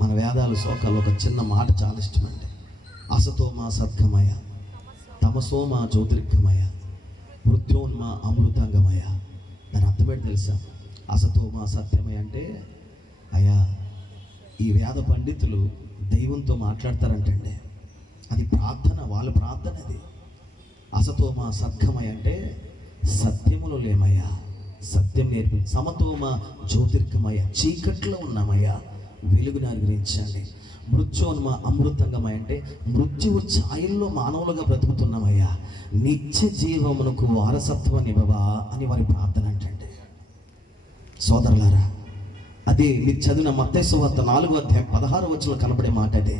మన వేదాలు శోకాలు ఒక చిన్న మాట చాలా ఇష్టమండి. అసతోమా సద్గమయ తమసోమ జ్యోతిర్గమయ, మృత్యోన్మ అమృతాంగమయ. దాని అర్థమేంటి తెలుసా? అసతోమ సత్యమయ అంటే, అయ్యా ఈ వేద పండితులు దైవంతో మాట్లాడతారంటండి, అది ప్రార్థన, వాళ్ళ ప్రార్థన అది. అసతోమ సద్గమయ అంటే సత్యములో లేమయ్యా, సత్యం నేర్పి. సమతోమ జ్యోతిర్గమయ, చీకట్లో ఉన్నామయ్యా, వెలుగుని అనుగ్రహించండి. మృత్యోన్మ అమృతంగమయ అంటే మృత్యువు ఛాయల్లో మానవులుగా బ్రతుకుతున్నామయ్యా, నిత్య జీవమునకు వారసత్వం ఇవ్వవా అని వారి ప్రార్థన అంటండి. సోదరులారా, అదే మీరు చదివిన మత్తయి సువార్త 4:16 కనబడే మాట అదే.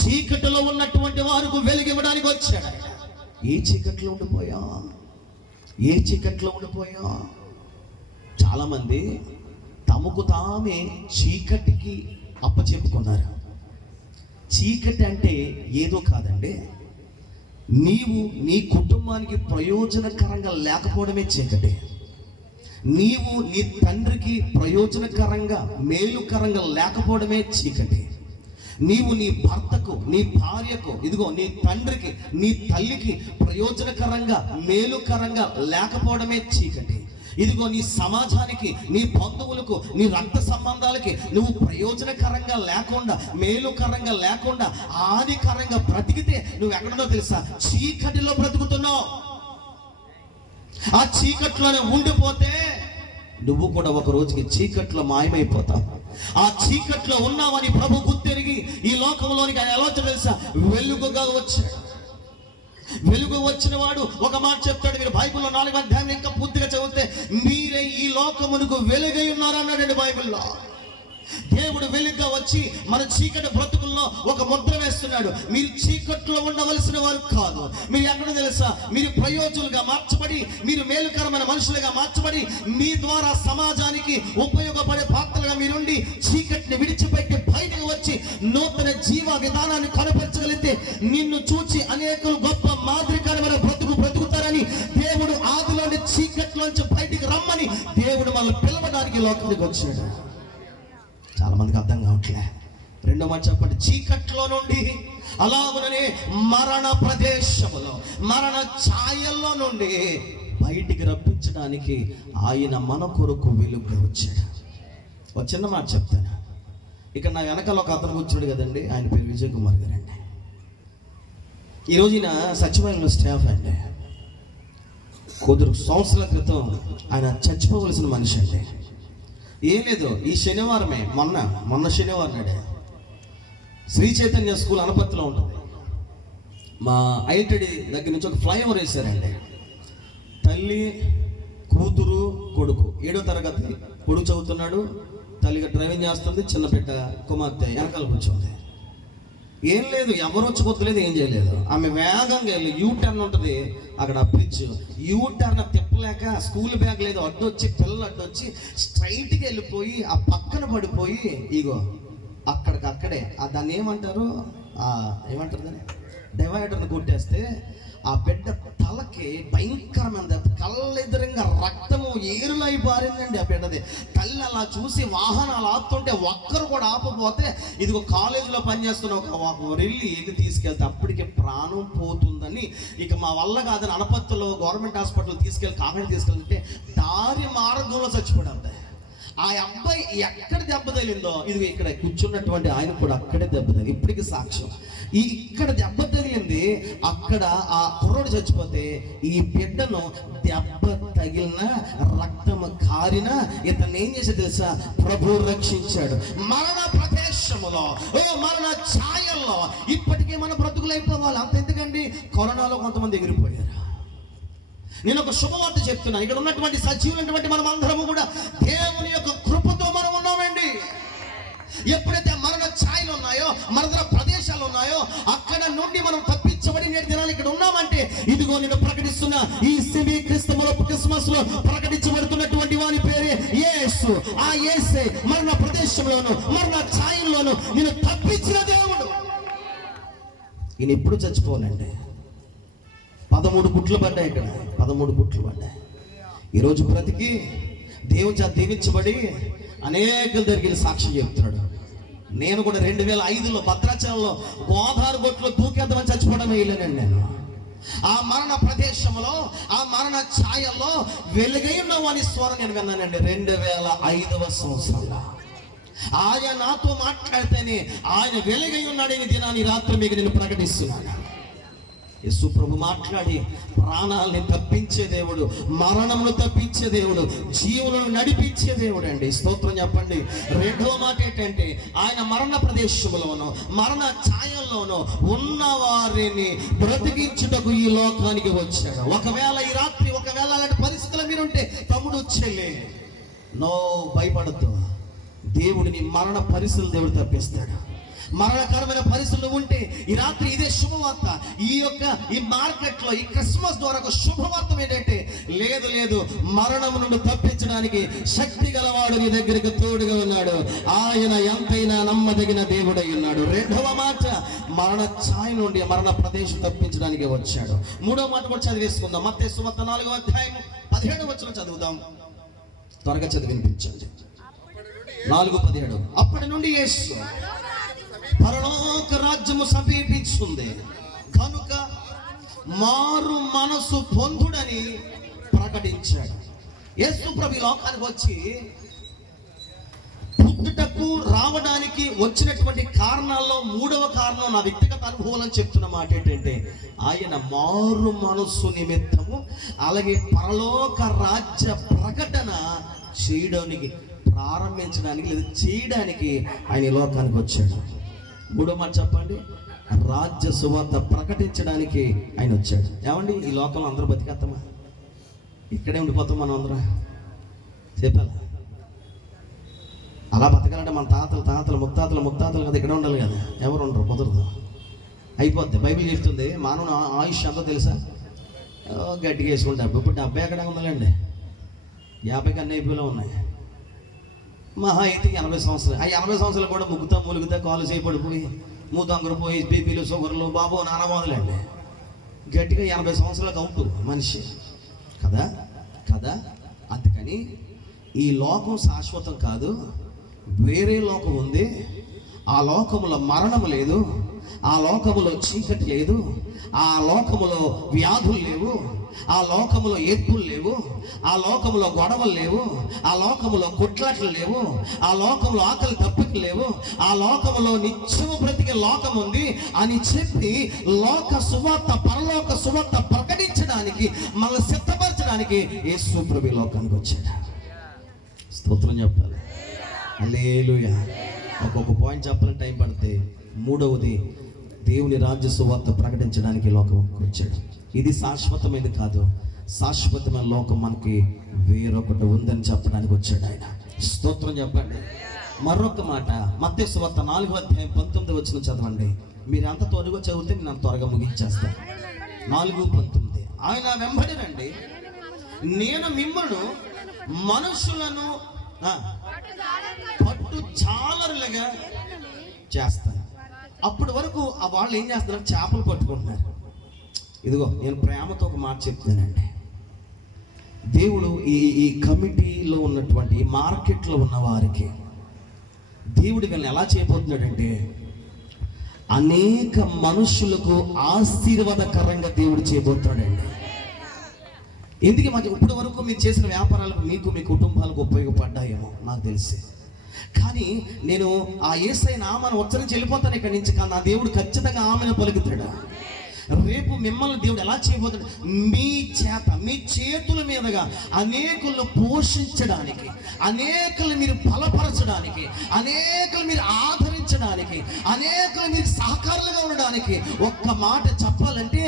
చీకటిలో ఉన్నటువంటి వారికి వెలుగు ఇవ్వడానికి వచ్చాడు. ఏ చీకట్లో ఉండిపోయా, ఏ చీకట్లో ఉండిపోయా? చాలామంది తమకు తామే చీకటికి అప్పచెప్పుకున్నారు. చీకటి అంటే ఏదో కాదండి, నీవు నీ కుటుంబానికి ప్రయోజనకరంగా లేకపోవడమే చీకటి. నీవు నీ తండ్రికి ప్రయోజనకరంగా మేలుకరంగా లేకపోవడమే చీకటి. నీవు నీ భర్తకు, నీ భార్యకు, ఇదిగో నీ తండ్రికి, నీ తల్లికి ప్రయోజనకరంగా మేలుకరంగా లేకపోవడమే చీకటి. ఇదిగో నీ సమాజానికి, నీ బంధువులకు, నీ రక్త సంబంధాలకి నువ్వు ప్రయోజనకరంగా లేకుండా, మేలుకరంగా లేకుండా, హానికరంగా బ్రతికితే నువ్వు ఎక్కడో తెలుసా? చీకటిలో బ్రతుకుతున్నావు. ఆ చీకట్లోనే ఉండిపోతే నువ్వు కూడా ఒక రోజుకి చీకట్లో మాయమైపోతావు. ఆ చీకట్లో ఉన్నావని ప్రభు గుర్తెరిగి ఈ లోకంలోనికి ఆయన ఎలా వచ్చాడు తెలుసా? వెలుగుగా వచ్చాడు. వెలుగు వచ్చిన వాడు ఒక మాట చెప్తాడు. మీరు బైబిల్లో 4వ అధ్యాయం ఇంకా పూర్తిగా చదివితే, మీరే ఈ లోకమునకు వెలుగై ఉన్నారు అన్నాడండి బైబిల్లో. దేవుడు వెలుగుగా వచ్చి మన చీకటి బ్రతుకుల్లో ఒక ముద్ర వేస్తున్నాడు. మీరు చీకట్లో ఉండవలసిన వారు కాదు. మీరు ఎక్కడ తెలుసా? మీరు ప్రయోజకులుగా మార్చబడి, మీరు మేలుకరమైన మనుషులుగా మార్చబడి, మీ ద్వారా సమాజానికి ఉపయోగపడే పాత్రలుగా మీరుండి, చీకటిని విడిచిపెట్టి బయటకు వచ్చి నూతన జీవ విధానాన్ని కనపరచగలిగితే నిన్ను చూచి అనేకులు గొప్ప మాదిరికరమైన బ్రతుకుతారని దేవుడు ఆదిలోని చీకట్లోంచి బయటికి రమ్మని దేవుడు మనల్ని పిలవడానికి లోకానికి వచ్చాడు. చాలా మందికి అర్థం కావట్లే. రెండో మాట చెప్పండి. చీకట్లో నుండి, అలాగనే మరణ ప్రదేశములో, మరణ ఛాయల్లో నుండి బయటికి రప్పించడానికి ఆయన మన కొరకు వెలుగుగా వచ్చాడు. ఒక చిన్న మాట చెప్తాను. ఇక నా వెనకాల ఒక అతను కూర్చోడు కదండి, ఆయన పేరు విజయ్ కుమార్ గారు అండి. ఈరోజు ఈయన సచివాలయంలో స్టాఫ్ అండి. కొద్ది సంవత్సరాల క్రితం ఆయన చచ్చిపోవలసిన మనిషి అండి. ఏం లేదు, ఈ శనివారమే, మొన్న శనివారం నాడే శ్రీ చైతన్య స్కూల్ అనపత్తిలో ఉంటుంది. మా ఐటడి దగ్గర నుంచి ఒక ఫ్లైఓవర్ వేశారండి. తల్లి, కూతురు, కొడుకు 7వ తరగతి కొడుకు చదువుతున్నాడు, తల్లిగా డ్రైవింగ్ చేస్తుంది, చిన్న బిడ్డ కుమార్తె వెనకాల కూర్చోంది. ఏం లేదు, ఎవరు వచ్చి కొత్తలేదు, ఏం చేయలేదు. ఆమె వేగంగా వెళ్ళి యూటర్న్ ఉంటుంది అక్కడ బ్రిడ్జ్, యూటర్న్ తిప్పలేక స్కూల్ బ్యాగ్ లేదు, అడ్డొచ్చి పిల్లలు అడ్డొచ్చి స్ట్రైట్గా వెళ్ళిపోయి ఆ పక్కన పడిపోయి, ఇగో అక్కడికక్కడే దాన్ని ఏమంటారు దాన్ని డివైడర్ని కొట్టేస్తే ఆ బిడ్డ తలకి భయంకరమైన కళ్ళెదురంగా రక్తము ఏరులై పారిందండి ఆ బిడ్డది. తల్లి అలా చూసి వాహనాలు ఆపుతుంటే ఒక్కరు కూడా ఆపపోతే, ఇదిగో కాలేజీలో పనిచేస్తున్న ఒక వెళ్ళి ఇది తీసుకెళ్తే అప్పటికే ప్రాణం పోతుందని, ఇక మా వల్ల కాదని అనపత్తిలో గవర్నమెంట్ హాస్పిటల్ కాకినాడ తీసుకెళ్తే దారి మార్గంలో చచ్చిపోయాడు. ఆ అబ్బాయి ఎక్కడ దెబ్బ తగిలిందో, ఇది ఇక్కడ కూర్చున్నటువంటి ఆయన కూడా అక్కడే దెబ్బ తగిలి, ఇప్పటికీ సాక్ష్యం. ఇక్కడ దెబ్బ తగిలింది, అక్కడ ఆ కుర్రోడు చచ్చిపోతే ఈ బిడ్డను దెబ్బ తగిలిన, రక్తము కారిన, ఇతను ఏం చేసి తెలుసా? ప్రభు రక్షించాడు. మరణ ప్రదేశములో, మరణ ఛాయల్లో ఇప్పటికే మన బ్రతుకులైపోవాలి. అంత ఎందుకండి, కరోనాలో కొంతమంది ఎగిరిపోయారు. నేను ఒక శుభవార్త చెప్తున్నా. ఇక్కడ ఉన్నటువంటి సజీవులైనటువంటి మనం అందరము కూడా దేవుని యొక్క కృపతో మనం ఉన్నామండి. ఎప్పుడైతే మరణ ఛాయలు ఉన్నాయో, మరణ ప్రదేశాలు ఉన్నాయో, అక్కడ నుండి మనం తప్పించబడి నేటి దినాలు ఇక్కడ ఉన్నామంటే, ఇదిగో నేను ప్రకటిస్తున్నా, ఈ సెమీ క్రిస్మస్ లో ప్రకటించబడుతున్నటువంటి వారి పేరే యేసు. ఆ యేసే మరణ ప్రదేశంలోను, మరణ ఛాయల్లోను నేను తప్పించిన దేవుడు. ఈయన ఎప్పుడు చచ్చిపోనండి. 13 గుట్లు పడ్డాయి ఇక్కడ, 13 గుట్లు పడ్డాయి. ఈరోజు బ్రతికి దేవుని చేత దీవించబడి అనేకల దగ్గరికి సాక్ష్యం చెప్తున్నాడు. నేను కూడా 2005లో భద్రాచలంలో గోదావరి గొట్లో దూకేద్దామని చచ్చిపోవడం వేయలేనండి. నేను ఆ మరణ ప్రదేశంలో, ఆ మరణ ఛాయల్లో వెలుగై ఉన్నావు అని స్వరం నేను విన్నానండి 2005వ సంవత్సరంలో. ఆయన నాతో మాట్లాడితేనే ఆయన వెలుగై ఉన్నాడని దినాన్ని రాత్రి మీకు నేను ప్రకటిస్తున్నాను. యేసు ప్రభు మాట్లాడి ప్రాణాలని తప్పించే దేవుడు, మరణమును తప్పించే దేవుడు, జీవులను నడిపించే దేవుడు అండి. స్తోత్రం చెప్పండి. రెండవ మాట ఏంటంటే ఆయన మరణ ప్రదేశంలోనో, మరణ ఛాయల్లోనో ఉన్న వారిని బ్రతికించుటకు ఈ లోకానికి వచ్చాడు. ఒకవేళ ఈ రాత్రి అలాంటి పరిస్థితులు మీరుంటే, తమ్ముడు చెల్లి, నో భయపడద్దు. దేవుడిని మరణ పరిస్థితులు దేవుడు తప్పిస్తాడు. మరణకరమైన పరిస్థితులు ఉంటే ఈ రాత్రి ఇదే శుభవార్త. ఈ మార్కెట్లో ఈ క్రిస్మస్ ద్వారా ఒక శుభవార్త ఏంటంటే, లేదు మరణం నుండి తప్పించడానికి శక్తి గలవాడు నీ దగ్గరికి తోడుగా ఉన్నాడు. ఆయన ఎంతైనా నమ్మదగిన దేవుడై ఉన్నాడు. రెండవ మాట, మరణ ఛాయ నుండి మరణ ప్రదేశం తప్పించడానికి వచ్చాడు. మూడవ మాట కూడా చదివేసుకుందాం. మత్తయి సువార్త 4వ అధ్యాయం 17వ వచనం చదువుదాం. త్వరగా చదివి వినిపించండి. 4:17. అప్పటి నుండి యేసు, పరలోక రాజ్యము సమీపించుంది కనుక మారు మనసు పొందుడని ప్రకటించాడు. యేసు ప్రభు లోకానికి వచ్చి పుట్టుటకు రావడానికి వచ్చినటువంటి కారణాల్లో మూడవ కారణం నా వ్యక్తిగత అనుభవం అని చెప్తున్న మాట ఏంటంటే, ఆయన మారు మనస్సు నిమిత్తము, అలాగే పరలోక రాజ్య ప్రకటన చేయడానికి, ప్రారంభించడానికి లేదా చేయడానికి ఆయన ఈ లోకానికి వచ్చాడు. మూడో మాట చెప్పండి, రాజ్య సువార్త ప్రకటించడానికి ఆయన వచ్చాడు. ఏమండి, ఈ లోకంలో అందరూ బతికేస్తామా? ఇక్కడే ఉండిపోతాం మనం అందరం? చెప్పాలా? అలా బతకాలంటే మన తాతలు ముత్తాతలు కదా ఇక్కడ ఉండాలి కదా. ఎవరు ఉండరు, కుదరదు, అయిపోద్ది. బైబిల్ చెప్తుంది మానవుని ఆయుష్ అంతా తెలుసా? గట్టిగా వేసుకుంటే ఇప్పుడు 70 ఎక్కడ ఉండాలండి, 50 కన్నా అయిపోయిలో ఉన్నాయి. మహా అయితే 80 సంవత్సరాలు. ఆ 80 సంవత్సరాలు కూడా ములుగుతా కాలు చేయబడిపోయి మూతంగురు పోయి బీపీలు షుగర్లు బాబు నానా మొదలండి. గట్టిగా 80 సంవత్సరాలకు అవుతూ మనిషి కదా. అందుకని ఈ లోకం శాశ్వతం కాదు, వేరే లోకం ఉంది. ఆ లోకములో మరణం లేదు, ఆ లోకములో చీకటి లేదు, ఆ లోకములో వ్యాధులు లేవు, ఆ లోకములో ఏర్పులు లేవు, ఆ లోకములో గొడవలు లేవు, ఆ లోకములో కొట్లాటలు లేవు, ఆ లోకంలో ఆకలి తప్పికలు లేవు, ఆ లోకములో నిత్యము బ్రతికే లోకం ఉంది అని చెప్పి లోక సువార్త, పరలోక సువార్త ప్రకటించడానికి, మనల్ని సిద్ధపరచడానికి యేసు ప్రభు లోకానికి వచ్చాడు. స్తోత్రం చెప్పాలి. హల్లెలూయా. ఒక్కొక్క పాయింట్ చెప్పాలని టైం పడితే, మూడవది దేవుని రాజ్య సువార్త ప్రకటించడానికి లోకంకి వచ్చాడు. ఇది శాశ్వతమైనది కాదు, శాశ్వతమైన లోకం మనకి వేరొకటి ఉందని చెప్పడానికి వచ్చాడు ఆయన. స్తోత్రం చెప్పండి. మరొక మాట, మత్తయి సువార్త 4వ అధ్యాయం 19వ వచనం చదవండి. మీరు అంత త్వరగా చదివితే నేను త్వరగా ముగించేస్తాను. 4:19. ఆయన వెంబడి రండి, నేను మిమ్మల్ని మనుషులను పట్టు జాలరులుగా చేస్తాను. అప్పటి వరకు ఆ వాళ్ళు ఏం చేస్తున్నారు? చేపలు పట్టుకుంటున్నారు. ఇదిగో నేను ప్రేమతో ఒక మాట చెప్తానండి. దేవుడు ఈ కమిటీలో ఉన్నటువంటి, ఈ మార్కెట్లో ఉన్న వారికి దేవుడు వీళ్ళని ఎలా చేయబోతున్నాడంటే, అనేక మనుషులకు ఆశీర్వాదకరంగా దేవుడు చేయబోతున్నాడండి. ఎందుకు మాకు ఇప్పటి వరకు మీరు చేసిన వ్యాపారాలకు మీకు మీ కుటుంబాలకు ఉపయోగపడ్డాయేమో నాకు తెలిసి, కానీ నేను ఆ యేసయ్య నామాన్ని ఉచ్చరించి వెళ్ళిపోతాను ఇక్కడి నుంచి. కానీ నా దేవుడు ఖచ్చితంగా ఆమెను పలుకుతాడు. రేపు మిమ్మల్ని దేవుడు ఎలా చేయబోతాడు? మీ చేత, మీ చేతుల మీదుగా అనేకులను పోషించడానికి, అనేకులు మీరు బలపరచడానికి, అనేకులు మీరు ఆదరించడానికి, అనేకులు మీరు సహకారులుగా ఉండడానికి. ఒక్క మాట చెప్పాలంటే,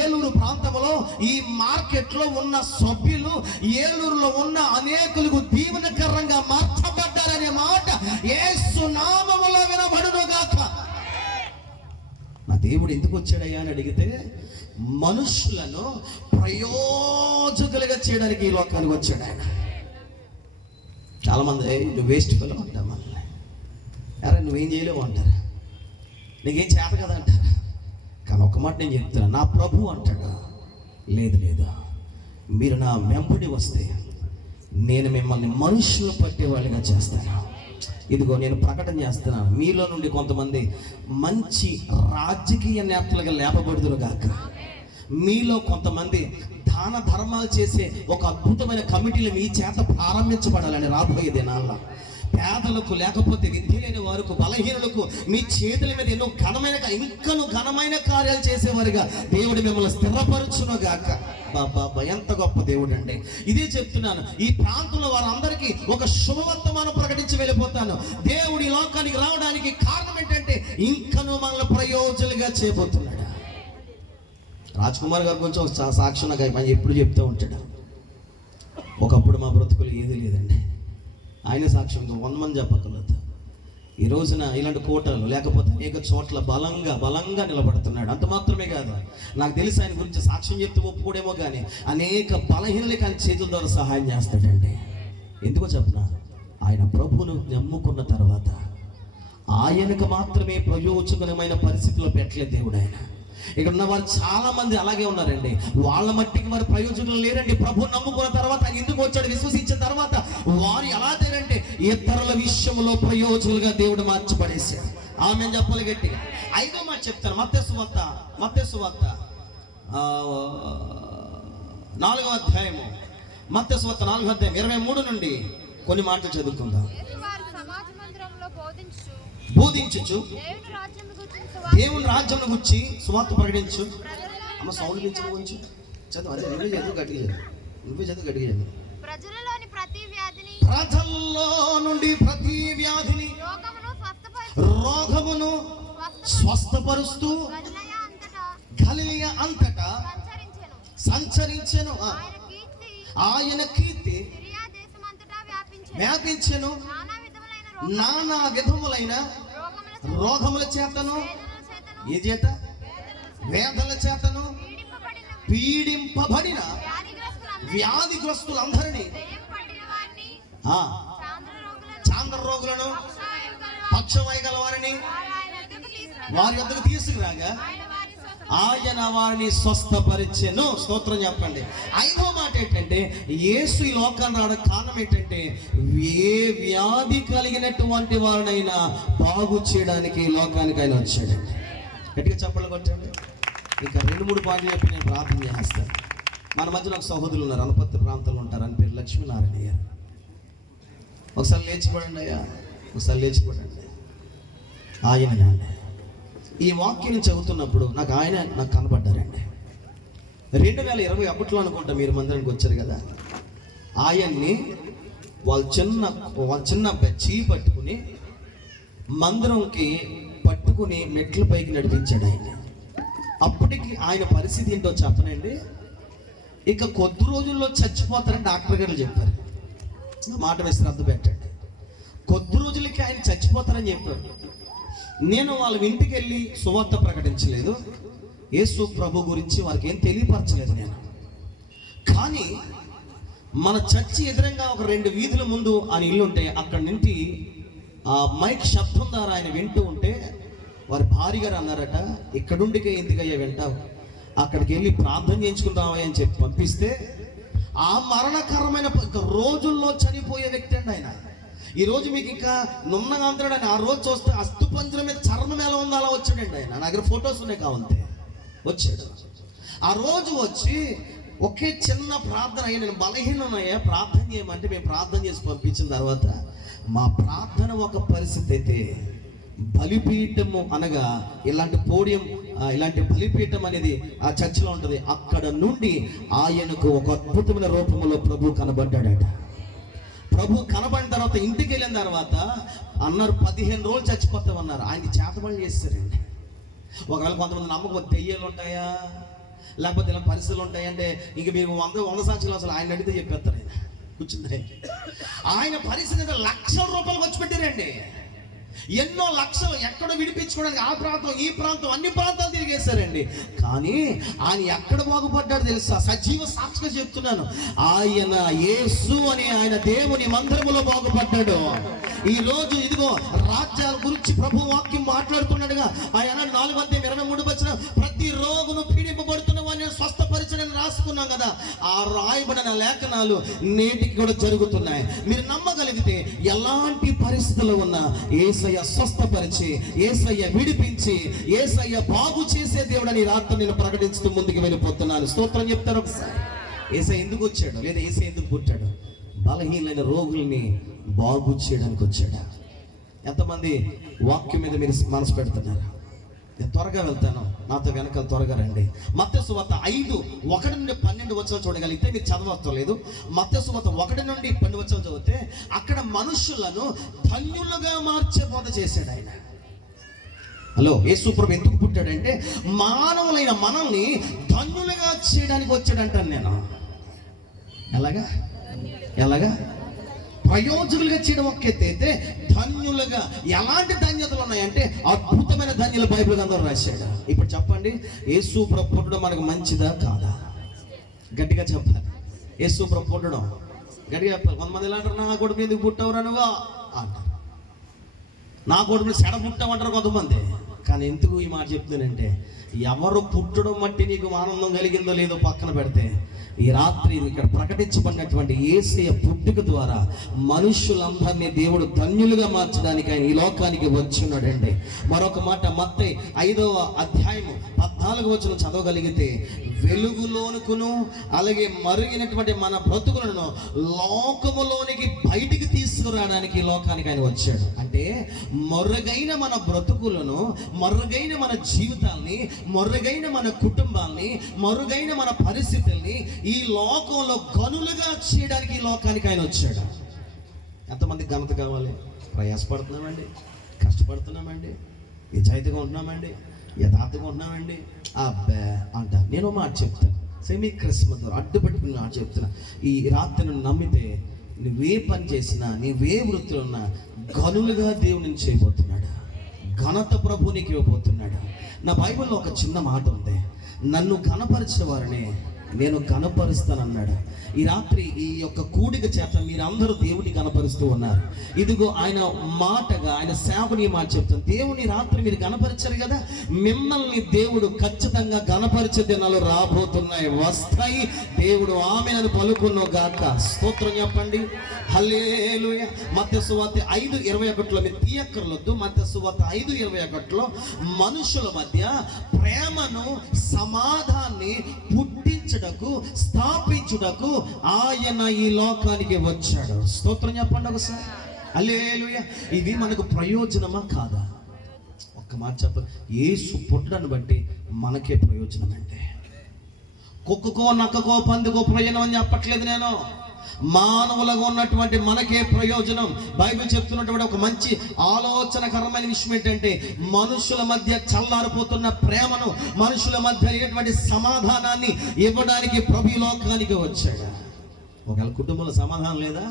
ఏలూరు ప్రాంతంలో ఈ మార్కెట్లో ఉన్న సభ్యులు, ఏలూరులో ఉన్న అనేకులకు దీవెనకరంగా మార్చబడ్డారనే మాట యేసు నామములో వినబడునుగాక. నా దేవుడు ఎందుకు వచ్చాడయ్యా అని అడిగితే, మనుషులను ప్రయోజకులుగా చేయడానికి ఈ లోకానికి వచ్చాడు ఆయన. చాలామంది నువ్వు వేస్ట్ ఫెలో అంటారు మనల్ని. అరే నువ్వేం చేయలేవు అంటారు, నీకేం చేత కదా అంటారు. కానీ ఒక మాట నేను చెప్తాను, నా ప్రభు అంటాడు, లేదు మీరు నా వెంబడి వస్తే నేను మిమ్మల్ని మనుషులు పట్టేవాళ్ళుగా చేస్తాను. ఇదిగో నేను ప్రకటన చేస్తున్నాను, మీలో నుండి కొంతమంది మంచి రాజకీయ నేతలుగా లేపబడుదురు గాక, మీలో కొంతమంది దాన ధర్మాలు చేసే ఒక అద్భుతమైన కమిటీలు మీ చేత ప్రారంభించబడాలని రాబోయే దినాల్లో. పేదలకు, లేకపోతే విద్య లేని వారికి, బలహీనులకు మీ చేతుల మీద ఎన్నో ఘనమైన కార్యాలు చేసేవారుగా దేవుడు మిమ్మల్ని స్థిరపరచును గాక. బాబా ఎంత గొప్ప దేవుడు అండి. ఇదే చెప్తున్నాను, ఈ ప్రాంతంలో వారందరికీ ఒక శుభవర్తమానం ప్రకటించి వెళ్ళిపోతాను. దేవుడి లోకానికి రావడానికి కారణం ఏంటంటే ఇంకను మనల్ని ప్రయోజకులుగా చేయబోతున్నాడు. రాజ్ కుమార్ గారి గురించి ఒక సాక్ష్యం నాకు ఆయన ఎప్పుడు చెప్తూ ఉంటాడు. ఒకప్పుడు మా బ్రతుకులు ఏది లేదండి, ఆయన సాక్ష్యంగా 100 మంది చెప్పగలదు. ఈ రోజున ఇలాంటి కోటలు లేకపోతే అనేక చోట్ల బలంగా నిలబడుతున్నాడు. అంత మాత్రమే కాదు, నాకు తెలిసి ఆయన గురించి సాక్ష్యం చెప్తూ ఒప్పుకోడేమో కానీ అనేక బలహీనలకు ఆయన చేతుల ద్వారా సహాయం చేస్తాడండి. ఎందుకో చెప్పనా, ఆయన ప్రభువును నమ్ముకున్న తర్వాత ఆయనకు మాత్రమే ప్రయోజనమైన పరిస్థితిలో పెట్టలేదు దేవుడు. ఆయన ఇక్కడ ఉన్న వారు చాలా మంది అలాగే ఉన్నారండి. వాళ్ళ మట్టికి వారి ప్రయోజనం లేరండి. ప్రభు నమ్ముకున్న తర్వాత ఆయన ఎందుకు వచ్చాడు, విశ్వసించిన తర్వాత వారు ఎలా తేరంటే ఇతరుల విషయంలో ప్రయోజకులుగా దేవుడు మార్చిపడేశాడు. ఆమె చెప్పాలి గట్టిగా. 5వ మాట చెప్తాను, మత్తయి సువార్త 4వ అధ్యాయము, మత్తయి సువార్త 4వ అధ్యాయం 23 నుండి కొన్ని మాటలు చదువుకుందాం. బోధించుచు దేవుని రాజ్యం గురించి సువార్త ప్రకటించు. అమ్మ సౌండ్ పెంచు చదువు. అదే నువ్వే చదువు గట్టిగా. ప్రజల్లో నుండి ప్రతి వ్యాధిని రోగమును స్వస్థపరుస్తూ గలిలయ అంతటా సంచరించెను. ఆయన కీర్తి వ్యాపించెను. నానా విధములైన రోగముల చేతను, ఏ చేత? వేదల చేతను పీడింపబడిన వ్యాధిగ్రస్తులందరినీ, చాంద్ర రోగులను, పక్షవాయు వారిని వారి వద్దకు తీసుకురాగా ఆయన వారిని స్వస్థపరిచెను. స్తోత్రం చెప్పండి. 5వ మాట ఏంటంటే యేసు ఈ లోకాన్ని రావడానికి కారణం ఏంటంటే ఏ వ్యాధి కలిగినటువంటి వారినైనా బాగు చేయడానికి ఈ లోకానికి ఆయన వచ్చాడండి. గట్టిగా చెప్పలు కొట్టండి. ఇంకా 2-3 పాయింట్లు చెప్పి నేను ప్రార్థన చేస్తాను. మన మధ్యలో ఒక సహోదరులు ఉన్నారు, అనపత్తి ప్రాంతంలో ఉంటారు, అని పేరు లక్ష్మీనారాయణ గారు. ఒకసారి లేచిపడండి అయ్యా, ఒకసారి లేచిపడండి. ఆయన ఈ వాక్యం చదువుతున్నప్పుడు నాకు కనబడ్డారండి. 2021లో అనుకుంటా మీరు మందిరానికి వచ్చారు కదా. ఆయన్ని వాళ్ళ చిన్న చెయ్యి పట్టుకుని మందిరంకి పట్టుకుని మెట్ల పైకి నడిపించాడు ఆయన. అప్పటికి ఆయన పరిస్థితి ఏంటో చెప్పనండి, ఇక కొద్ది రోజుల్లో చచ్చిపోతారని డాక్టర్ గారు చెప్పారు. మాట మీద శ్రద్ధ పెట్టండి. కొద్ది రోజులకి ఆయన చచ్చిపోతారని చెప్పారు. నేను వాళ్ళ ఇంటికి వెళ్ళి సువార్త ప్రకటించలేదు, యేసు ప్రభు గురించి వారికి ఏం తెలియపరచలేదు నేను. కానీ మన చర్చి ఎదురంగా ఒక 2 వీధుల ముందు ఆయన ఇల్లు ఉంటే అక్కడి నుండి ఆ మైక్ శబ్దం ద్వారా ఆయన వింటూ ఉంటే వారి భార్య గారు అన్నారట, ఇక్కడుండికే ఎందుకయ్యా వింటావు, అక్కడికి వెళ్ళి ప్రార్థన చేయించుకుంటావా అని చెప్పి పంపిస్తే ఆ మరణకరమైన రోజుల్లో చనిపోయే వ్యక్తి అండి ఆయన. ఈరోజు మీకు ఇంకా నున్నగా అంటాడు ఆయన. ఆ రోజు చూస్తే అస్థిపంజరం మీద చర్మం ఎలా ఉందో అలా వచ్చాడండి ఆయన. నా దగ్గర ఫొటోస్ ఉన్నాయి కావంతే. వచ్చాడు ఆ రోజు వచ్చి ఒకే చిన్న ప్రార్థన, అయ్యా నేను బలహీనమయ్యా ప్రార్థన చేయమంటే మేము ప్రార్థన చేసి పంపించిన తర్వాత మా ప్రార్థన ఒక పరిస్థితి అయితే బలిపీఠము అనగా ఇలాంటి పోడియం, ఇలాంటి బలిపీఠం అనేది ఆ చర్చిలో ఉంటుంది. అక్కడ నుండి ఆయనకు ఒక అద్భుతమైన రూపంలో ప్రభు కనబడ్డాడట. ప్రభు కనబడిన తర్వాత ఇంటికి వెళ్ళిన తర్వాత అన్నారు 15 రోజులు చచ్చిపోతామన్నారు. ఆయనకి చేతబడి చేస్తారండి. ఒకవేళ కొంతమంది నమ్మకం దెయ్యాలు ఉంటాయా లేకపోతే ఇలా పరిస్థితులు ఉంటాయంటే ఇంక మీరు 100 సాక్షులు అసలు ఆయన అడిగితే చెప్పేస్తారు. ఆయన కూర్చుంది. ఆయన పరిస్థితి లక్షల రూపాయలు ఖర్చు పెట్టారండి. ఎన్నో లక్షలు ఎక్కడో విడిపించుకోవడానికి ఆ ప్రాంతం ఈ ప్రాంతం అన్ని ప్రాంతాలు తిరిగేశారండి. కానీ ఆయన ఎక్కడ బాగుపడ్డాడు తెలుసా? సజీవ సాక్షిగా చెప్తున్నాను, ఆయన యేసు అనే ఆయన దేవుని మందిరములో బాగుపడ్డాడు. ఈ రోజు ఇదిగో రాజ్యాల గురించి ప్రభు వాక్యం మాట్లాడుతున్నాడుగా. ఆయన 4:23 ప్రతి రోగును పీడింపబడుతున్న వారిని స్వస్థపరిచడని రాసుకున్నాం కదా. ఆ రాయబడిన లేఖనాలు నేటికి కూడా జరుగుతున్నాయి. మీరు నమ్మగలిగితే ఎలాంటి పరిస్థితుల్లో ఉన్నా యేసు యేసయ్య స్వస్థపరిచి, యేసయ్య విడిపించి, యేసయ్య బాగు చేసే దేవుడని రాత్రి నేను ప్రకటిస్తూ ముందుకు వెళ్ళిపోతున్నాను. స్తోత్రం చెప్తారు ఒకసారి. యేసయ్య ఎందుకు వచ్చాడు, లేదా యేసయ్య ఎందుకు పుట్టాడు? బలహీనమైన రోగుల్ని బాగు చేయడానికి వచ్చాడు. ఎంతమంది వాక్యం మీద మీరు మనసు పెడుతున్నారు? నేను త్వరగా వెళ్తాను, నాతో వెనకాల త్వరగా రండి. మత్తయి సువార్త 5:1 నుండి 12 వచనాలు చూడగలిగితే మీరు చదవలేదు. మత్తయి సువార్త 1 నుండి 12 వచనాలు చదివితే అక్కడ మనుషులను ధన్యులుగా మార్చే బోధ చేశాడు ఆయన. హలో, యేసు ప్రభు ఎందుకు పుట్టాడంటే మానవులైన మనల్ని ధన్యులుగా చేయడానికి వచ్చాడంటాను నేను. ఎలాగా ప్రయోజకులుగా చేయడం ఒక ఎత్తు అయితే, ధన్యులుగా ఎలాంటి ధన్యతలు ఉన్నాయంటే అద్భుతమైన ధన్యులు బైబిల్ అందరూ రాశాడు. ఇప్పుడు చెప్పండి, యేసు ప్రభు పుట్టడం మనకు మంచిదా కాదా? గట్టిగా చెప్పాలి. యేసు ప్రభు పుట్టడం గట్టిగా చెప్పాలి. కొంతమంది ఎలా అంటారు, నా కొడుకు ఎందుకు పుట్టవురా నువ్వు అంటారు, నా కొడుకు సెడ పుట్టామంటారు కొంతమంది. కానీ ఎందుకు ఈ మాట చెప్తున్నానంటే, ఎవరు పుట్టడం బట్టి నీకు ఆనందం కలిగిందో లేదో పక్కన పెడితే, ఈ రాత్రి ఇక్కడ ప్రకటించబడినటువంటి యేసయ్య పుట్టుక ద్వారా మనుషులందరినీ దేవుడు ధన్యులుగా మార్చడానికి ఆయన ఈ లోకానికి వచ్చున్నాడండి. మరొక మాట, మత్తయి 5:14 వచనం చదవగలిగితే, వెలుగులోనుకును అలాగే మరుగినటువంటి మన బ్రతుకులను లోకములోనికి బయటికి తీసుకురావడానికి ఈ లోకానికి ఆయన వచ్చాడు. అంటే మరుగైన మన బ్రతుకులను, మరుగైన మన జీవితాల్ని, మరుగైన మన కుటుంబాల్ని, మరుగైన మన పరిస్థితుల్ని ఈ లోకంలో గనులుగా చేయడానికి ఈ లోకానికి ఆయన వచ్చాడు. ఎంతమంది ఘనత కావాలి? ప్రయాసపడుతున్నామండి, కష్టపడుతున్నామండి, నిజాయితీగా ఉంటున్నామండి, యథార్థంగా ఉంటున్నామండి. అబ్బా అంట. నేను మాట చెప్తాను, సెమీ క్రిస్మస్ అడ్డుపెట్టుకుని మాట చెప్తున్నా. ఈ రాత్రిని నమ్మితే నువ్వే పని చేసినా, నీవే వృత్తిలో ఉన్నా గనులుగా దేవుని చేయబోతున్నాడు. ఘనత ప్రభు నీకు ఇవ్వబోతున్నాడు. నా బైబిల్లో ఒక చిన్న మాట ఉంది, నన్ను కనపరిచిన వారిని నేను కనపరుస్తానన్నాడు. ఈ రాత్రి ఈ యొక్క కూడిక చేత మీరందరూ దేవుని కనపరుస్తూ ఉన్నారు. ఇదిగో ఆయన మాటగా, ఆయన సేవని మాట చెప్తాను. దేవుని రాత్రి మీరు కనపరిచారు కదా, మిమ్మల్ని దేవుడు ఖచ్చితంగా కనపరిచే దినాలు రాబోతున్నాయి, వస్తాయి. దేవుడు ఆమెను పలుకున్నో గాక. స్తోత్రం చెప్పండి, హల్లెలూయా. మత్తయి సువార్త 5:21 మీరు తీయక్కర్లొద్దు. మత్తయి సువార్త 5:21 మనుషుల మధ్య ప్రేమను, సమాధాన్ని పుట్టించుటకు, స్థాపించుటకు ఆయన ఈ లోకానికి వచ్చాడు. స్తోత్రం చెప్పండి ఒకసారి, హల్లెలూయా. ఇది మనకు ప్రయోజనమా కాదా? ఒక్క మాట చెప్పండి, యేసు పుట్టడాన్ని బట్టి మనకే ప్రయోజనం. అంటే కుక్కకో, నక్కకో, పందికో ప్రయోజనం అని చెప్పట్లేదు నేను. మానవులుగా ఉన్నటువంటి మనకే ప్రయోజనం. బైబిల్ చెప్తున్నటువంటి ఒక మంచి ఆలోచనకరమైన విషయం ఏంటంటే, మనుషుల మధ్య చల్లారిపోతున్న ప్రేమను, మనుషుల మధ్య లేనటువంటి సమాధానాన్ని ఇవ్వడానికి ప్రభు లోకానికి వచ్చాడు. ఒకవేళ కుటుంబంలో సమాధానం లేదా,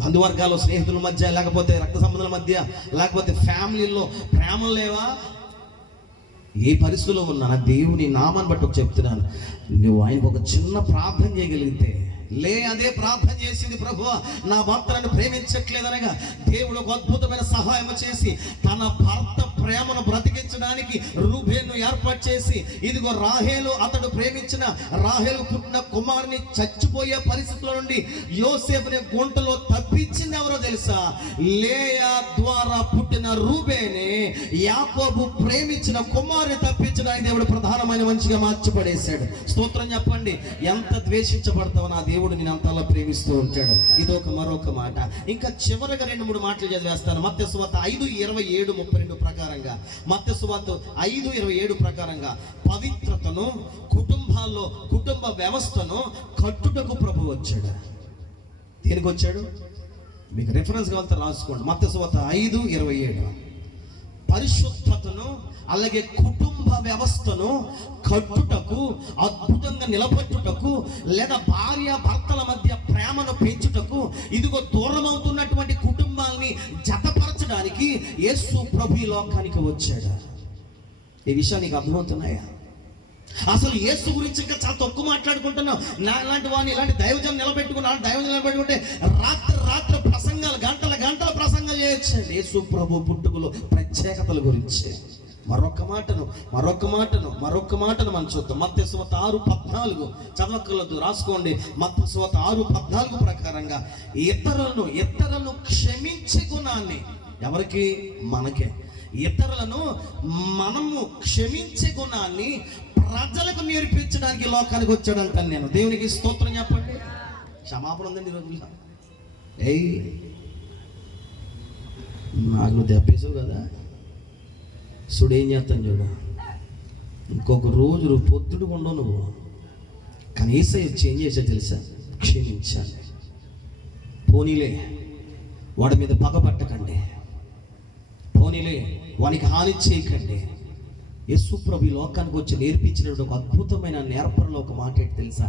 బంధువర్గాలు, స్నేహితుల మధ్య, లేకపోతే రక్త సంబంధాల మధ్య, లేకపోతే ఫ్యామిలీలో ప్రేమలు లేవా? ఏ పరిస్థితిలో ఉన్నా నా దేవుని నామాన్ని బట్టి చెప్తున్నాను, నువ్వు ఆయనకు ఒక చిన్న ప్రార్థన చేయగలిగితే, అదే ప్రార్థన చేసింది, ప్రభువా నా భర్త నన్ను ప్రేమించట్లేదనగా దేవుడు ఒక అద్భుతమైన సహాయం చేసి తన భర్త ప్రేమను బ్రతికించడానికి రూబేను ఏర్పాటు చేసి, ఇదిగో రాహేలు, అతడు ప్రేమించిన రాహేలు పుట్టిన కుమారుని చచ్చిపోయే పరిస్థితుల నుండి యోసేపుని గుంటలో తప్పించింది ఎవరో తెలుసా? లేయా ద్వారా పుట్టిన రూబేనే యాకోబు ప్రేమించిన కుమారుని తప్పించడానికి దేవుడు ప్రధానమైన మంచిగా మార్చిపడేశాడు. స్తోత్రం చెప్పండి. ఎంత ద్వేషించబడతావు, నా దేవుడు నేను అంతలా ప్రేమిస్తూ ఉంటాడు. ఇదొక మరొక మాట. ఇంకా చివరిగా 2-3 మాటలు చదివేస్తాను. మత్తయి సువార్త 5:27-32 ప్రకారంగా, మత్తయి సువార్త 5:27 ప్రకారంగా పవిత్రతను, కుటుంబాల్లో కుటుంబ వ్యవస్థను కట్టుటకు ప్రభు వచ్చాడు. దేనికి వచ్చాడు? మీకు రెఫరెన్స్ కావాలంటే రాసుకోండి. మత్తయి సువార్త 5:27 పరిశుద్ధతను, అలాగే కుటుంబ వ్యవస్థను కట్టుటకు, అద్భుతంగా నిలబెట్టుటకు, లేదా భార్య భర్తల మధ్య ప్రేమను పెంచుటకు, ఇదిగో దూరం అవుతున్నటువంటి కుటుంబాలని జతపరచడానికి యేసు ప్రభు ఈ లోకానికి వచ్చాడు. ఈ విషయాలు నీకు అర్థమవుతున్నాయా? అసలు యేసు గురించి ఇంకా చాలా తక్కువ మాట్లాడుకుంటున్నాం. నా ఇలాంటి వాడిని, ఇలాంటి దైవజనం నిలబెట్టుకుంటే రాత్రి ప్రసంగాలు, గంటల ప్రసంగాలు చేయొచ్చండి యేసు ప్రభు పుట్టుకలో ప్రత్యేకతల గురించి. మరొక మాటను మనం చూద్దాం. మత్తయి సువార్త 6:14 చదవక్కర్లేదు, రాసుకోండి. మత్తయి సువార్త 6:14 ప్రకారంగా ఇతరులను క్షమించే గుణాన్ని ఎవరికి? మనకే. ఇతరులను మనము క్షమించే గుణాన్ని ప్రజలకు నేర్పించడానికి లోకానికి వచ్చాడంటాను నేను. దేవునికి స్తోత్రం చెప్పండి. క్షమాపణ ఉందండి ఈ రోజుల్లో. నాకు నువ్వు దెబ్బేసావు కదా, చూడు ఏం చేస్తాను చూడు, ఇంకొక రోజు పొద్దుడు ఉండవు నువ్వు. కానీ యేసయ్య వచ్చి ఏం చేశా తెలుసా? క్షమించాలి. పోనీలే వాడి మీద పగబట్టకండి, పోనీలే వానికి హాని చేయకండి. యేసు ప్రభు లోకానికి వచ్చి నేర్పించిన ఒక అద్భుతమైన నేర్పరలో ఒక మాట ఏంటి తెలుసా?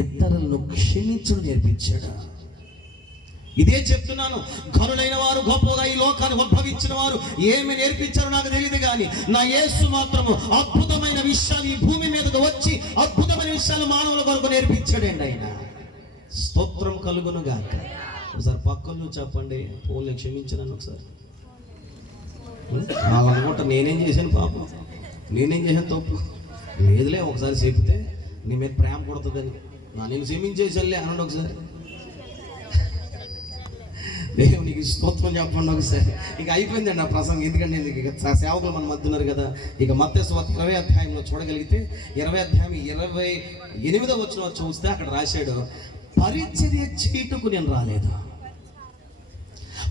ఇతరులను క్షమించడం నేర్పించాడు. ఇదే చెప్తున్నాను, ఘనులైన వారు, గొప్పగా ఈ లోకాన్ని ఉద్భవించిన వారు ఏమి నేర్పించారో నాకు తెలియదు, కానీ నా యేసు మాత్రము అద్భుతమైన విషయాలు ఈ భూమి మీదకు వచ్చి అద్భుతమైన విషయాలు మానవుల కొరకు నేర్పించాడండి ఆయన. స్తోత్రం కలుగును గాక. ఒకసారి పక్కన చెప్పండి, పోలే క్షమించను ఒకసారి. వాళ్ళనుకుంటా నేనేం చేశాను పాపం, నేనేం చేశాను తప్పు. లేదులే, ఒకసారి చెప్తే నీ మీద ప్రేమ కొడుతుందని. నేను క్షమించేసలే అనండి ఒకసారి. దేవునికి స్తోత్రం చెప్పండి ఒకసారి. ఇక అయిపోయిందండి ఆ ప్రసంగం. ఎందుకంటే ఇక సేవకులు మన మధ్య ఉన్నారు కదా. ఇక మత్తయి సువార్త 20వ అధ్యాయంలో చూడగలిగితే 20వ అధ్యాయం 28వ వచనం చూస్తే అక్కడ రాశాడు, పరిచర్య చేయుటకు నేను రాలేదు,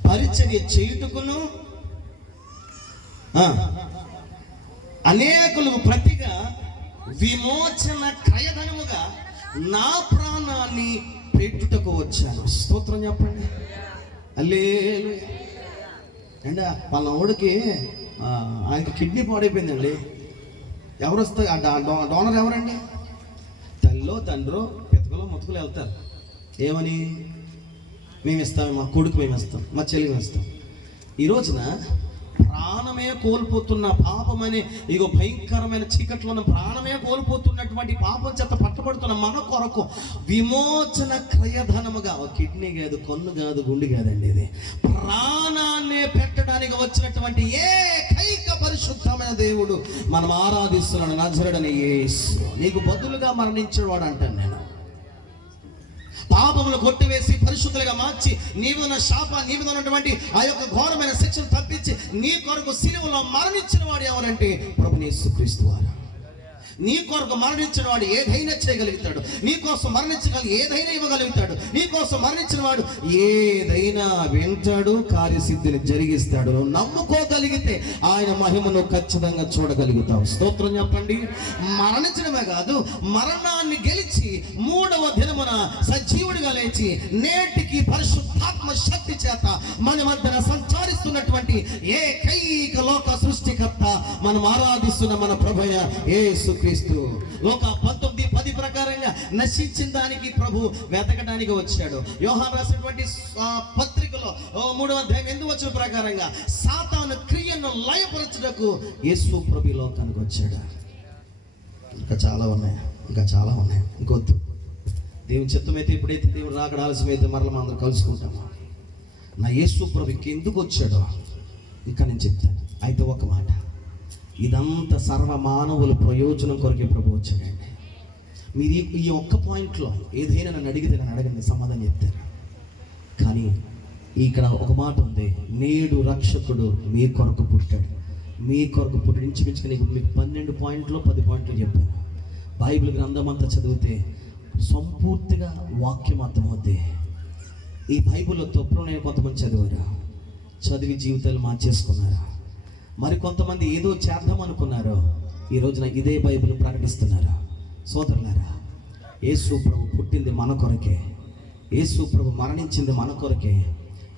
పరిచర్య చేయుటకును అనేకులకు ప్రతిగా విమోచన క్రయధనముగా నా ప్రాణాన్ని పెట్టుటకు వచ్చాను. స్తోత్రం చెప్పండి. హల్లెలూయా. అండి వాళ్ళ ఓడికి ఆయనకి కిడ్నీ పాడైపోయిందండి. ఎవరు వస్తారు? డోనర్ ఎవరండి? తల్లిలో తండ్రో పితకలో ముతకలో వెళ్తారు. ఏమని? మేము ఇస్తాం, మా కొడుకు మేము ఇస్తాం, మా చెల్లి మేము ఇస్తాం. ఈ రోజున ప్రాణమే కోల్పోతున్న పాపమనే ఇగో భయంకరమైన చీకట్లో ఉన్న ప్రాణమే కోల్పోతున్నటువంటి పాపం చేత పట్టబడుతున్న మన కొరకు విమోచన క్రయధనముగా, కిడ్నీ కాదు, కన్ను కాదు, గుండె కాదండి, ఇది ప్రాణాన్ని పెట్టడానికి వచ్చినటువంటి ఏకైక పరిశుద్ధమైన దేవుడు మనం ఆరాధిస్తున్నాడు. నజరేయుడైన యేసు నీకు బదులుగా మరణించేవాడు అంటాను నేను. పాపములు కొట్టివేసి పరిశుద్ధులుగా మార్చి నీవు ఉన్న శాప, నీవు ఉన్నటువంటి ఆ యొక్క ఘోరమైన శిక్షను తప్పించి నీ కొరకు సిలువలో మరణించిన వాడు ఎవరంటే ప్రభువు యేసుక్రీస్తు వారు. నీ కొరకు మరణించిన వాడు ఏదైనా చేయగలుగుతాడు, నీ కోసం మరణించగలిగి ఏదైనా ఇవ్వగలుగుతాడు, నీ కోసం మరణించిన వాడు ఏదైనా వింటాడు, కార్యసిద్ధిని జరిగిస్తాడు. నువ్వు నమ్ముకోగలిగితే ఆయన మహిమను ఖచ్చితంగా చూడగలుగుతావు. స్తోత్రం చెప్పండి. మరణించడమే కాదు, మరణాన్ని గెలిచి 3వ దినమున సజీవుడిగా లేచి నేటికి పరిశుద్ధాత్మ శక్తి చేత మన మధ్యన సంచరిస్తున్నటువంటి ఏకైక లోక సృష్టికర్త మనం ఆరాధిస్తున్న మన ప్రభువైన యేసుక్రీస్తు. లోక 19:10 ప్రకారంగా నశించిన దానికి ప్రభు వెతకడానికి వచ్చాడు. యోహాను రాసినటువంటి పత్రికలో 3వ అధ్యాయం 8వ వచనం ప్రకారంగా సాతాను క్రియను లయపరచుటకు యేసు ప్రభు లోకానికి వచ్చాడు. ఇంకా చాలా ఉన్నాయి, ఇంకా చాలా ఉన్నాయి. ఇంకొద్దు, దేవుని చిత్తమైతే ఎప్పుడైతే దేవుడు రాకడ ఆలస్యమైతే మరల మనం అందరం కలుసుకుంటాము. నా యేసు ప్రభుకి ఎందుకు వచ్చాడో ఇంకా నేను చెప్తాను. అయితే ఒక మాట, ఇదంతా సర్వ మానవుల ప్రయోజనం కొరకే ప్రభు వచ్చాడండి. మీరు ఈ ఒక్క పాయింట్లో ఏదైనా నన్ను అడిగితే నన్ను అడగండి, సమాధానం చెప్తాను. కానీ ఇక్కడ ఒక మాట ఉంది, నేడు రక్షకుడు మీ కొరకు పుట్టాడు. మీ కొరకు పుట్టాడు. ఇంచుమించుగా మీకు 12 పాయింట్లు 10 పాయింట్లు చెప్పాను. బైబిల్ గ్రంథం అంతా చదివితే సంపూర్తిగా వాక్యం అర్థమవుద్ది. ఈ బైబిల్లో తప్పులు కొంతమంది చదివారు, చదివి జీవితాలు మార్చేసుకున్నారు. మరి కొంతమంది ఏదో చేద్దాం అనుకున్నారు, ఈ రోజున ఇదే బైబిల్ ప్రకటిస్తున్నారు. సోదరులారా, యేసు ప్రభు పుట్టింది మన కొరకే, యేసు ప్రభు మరణించింది మన కొరకే,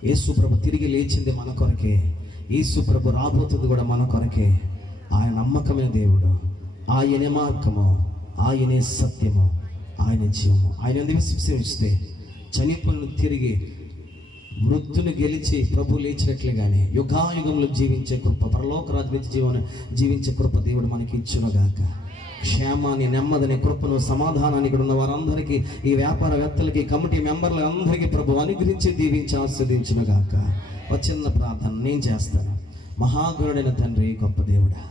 యేసు ప్రభు తిరిగి లేచింది మన కొరకే, యేసు ప్రభు రాబోతుంది కూడా మన కొరకే. ఆయన నమ్మకమైన దేవుడు, ఆయనే మార్గము, ఆయనే సత్యము, ఆయన జీవము. ఆయన విశ్వసిస్తే చనిపోయిన తిరిగి మృత్యును గెలిచి ప్రభు లేచినట్లుగానే యుగాయుగంలో జీవించే కృప, పరలోక రాజ్య జీవించే కృప దేవుడు మనకి ఇచ్చునుగాక. క్షేమాన్ని, నెమ్మదిని, కృపను, సమాధానాన్ని ఇక్కడ ఉన్న వారందరికీ, ఈ వ్యాపారవేత్తలకి, కమిటీ మెంబర్లు అందరికీ ప్రభు అనుగ్రహించి దీవించి ఆస్వాదించునుగాక. ఒక చిన్న ప్రార్థన నేను చేస్తాను. మహాగురుడైన తండ్రి, గొప్ప దేవుడా,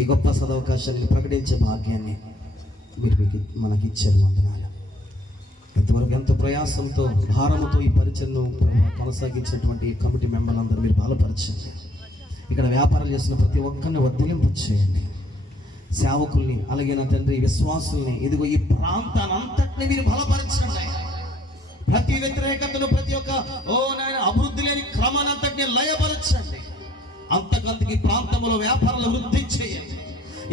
ఈ గొప్ప సదవకాశాన్ని ప్రకటించే భాగ్యాన్ని మీరు మనకి ఇచ్చారు. వందనాలు. ఇంతవరకు ఎంతో ప్రయాసంతో భారముతో ఈ పరిచయను కొనసాగించినటువంటి ఈ కమిటీ మెంబర్లందరూ మీరు బలపరచండి. ఇక్కడ వ్యాపారాలు చేసిన ప్రతి ఒక్కరిని వర్ధిలింపు చేయండి. సేవకుల్ని, అలాగే నా తండ్రి విశ్వాసుల్ని, ఇదిగో ఈ ప్రాంతాన్ని అంతటిని మీరు బలపరచండి. ప్రతి వ్యతిరేకతను, ప్రతి ఒక్క నాయన అభివృద్ధి లేని క్రమాన్ని అంతటిని లయపరచండి. అంతకంతకి ప్రాంతంలో వ్యాపారాలు వృద్ధి చేయండి.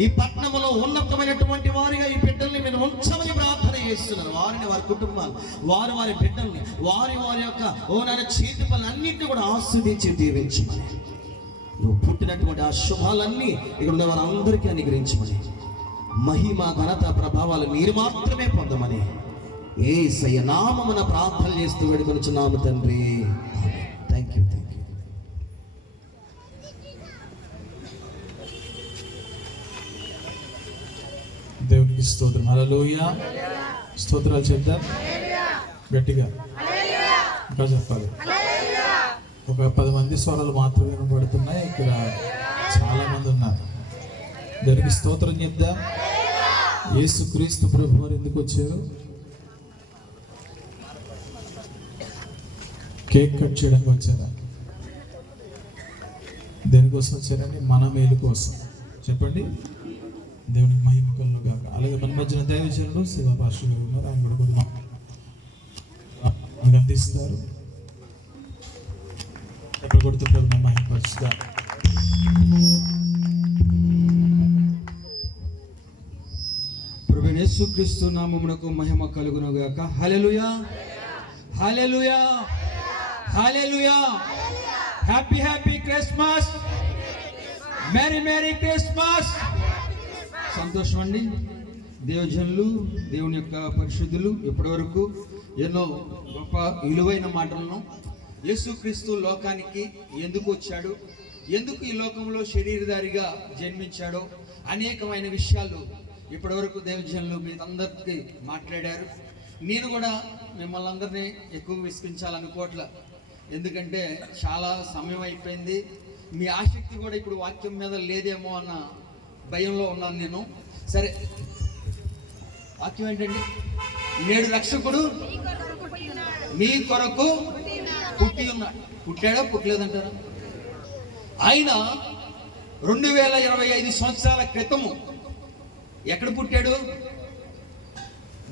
ఈ పట్టణంలో ఉన్నతమైనటువంటి వారిగా ఈ బిడ్డల్ని మీరు ఉంచమని ప్రార్థన చేస్తున్నారు. వారిని, వారి కుటుంబాలు, వారి బిడ్డల్ని, వారి యొక్క నాయన చేతి పనులు అన్నింటినీ కూడా ఆస్వాదించి దీవించమని, నువ్వు పుట్టినటువంటి ఆ శుభాలన్నీ ఇక్కడ ఉన్న వారందరికీ అనుగ్రహించమని, మహిమ ఘనత ప్రభావాలు మీరు మాత్రమే పొందమని యేసయ్య నామమున ప్రార్థన చేస్తూ వేడుకొనుచున్నాము తండ్రి. Thank you. దేవునికి స్తోత్రం. హల్లెలూయా. స్తోత్రాలు చెప్తారు గట్టిగా, ఇంకా చెప్పాలి. ఒక 10 మంది స్వరాలు మాత్రమే వినబడుతున్నాయి. ఇక్కడ చాలా మంది ఉన్నారు. దేవునికి స్తోత్రం చెప్తా. యేసుక్రీస్తు ప్రభు వారు ఎందుకు వచ్చారు? కేక్ కట్ చేయడానికి వచ్చారా? దేనికోసం వచ్చారని? మన మేలు కోసం. చెప్పండి. దేవునికి మహిమ కలుగును గాక. అలాగే మన మధ్యన దైవజనుడు శివ పాస్టర్ గారు ఉన్నారు. ఆయన కూడా కొద్దిగా అందిస్తారు. ఎక్కడ కొడుతుంటారు మహిమపరుచుగా. ప్రభువైన యేసుక్రీస్తు నామమునకు మహిమ కలుగును గాక. Hallelujah, hallelujah, hallelujah. Happy Christmas, merry Christmas. సంతోషం అండి. దేవజనులు, దేవుని యొక్క పరిశుద్ధులు ఇప్పటివరకు ఎన్నో గొప్ప విలువైన మాటలను, యేసుక్రీస్తు లోకానికి ఎందుకు వచ్చాడు, ఎందుకు ఈ లోకంలో శరీరధారిగా జన్మించాడో అనేకమైన విషయాలు ఇప్పటివరకు దేవజనులు మీ అందరికీ మాట్లాడారు. నేను కూడా మిమ్మల్ని అందరినీ ఎక్కువ విసిగించాలనుకోవట్లే, ఎందుకంటే చాలా సమయం అయిపోయింది. మీ ఆసక్తి కూడా ఇప్పుడు వాక్యం మీద లేదేమో అన్న భయంలో ఉన్నాను నేను. సరే, వాక్యం ఏంటండి? నేడు రక్షకుడు మీ కొరకు పుట్టి ఉన్నాడు. పుట్టాడా, పుట్టలేదంటారా? ఆయన 2025 సంవత్సరాల క్రితము ఎక్కడ పుట్టాడు?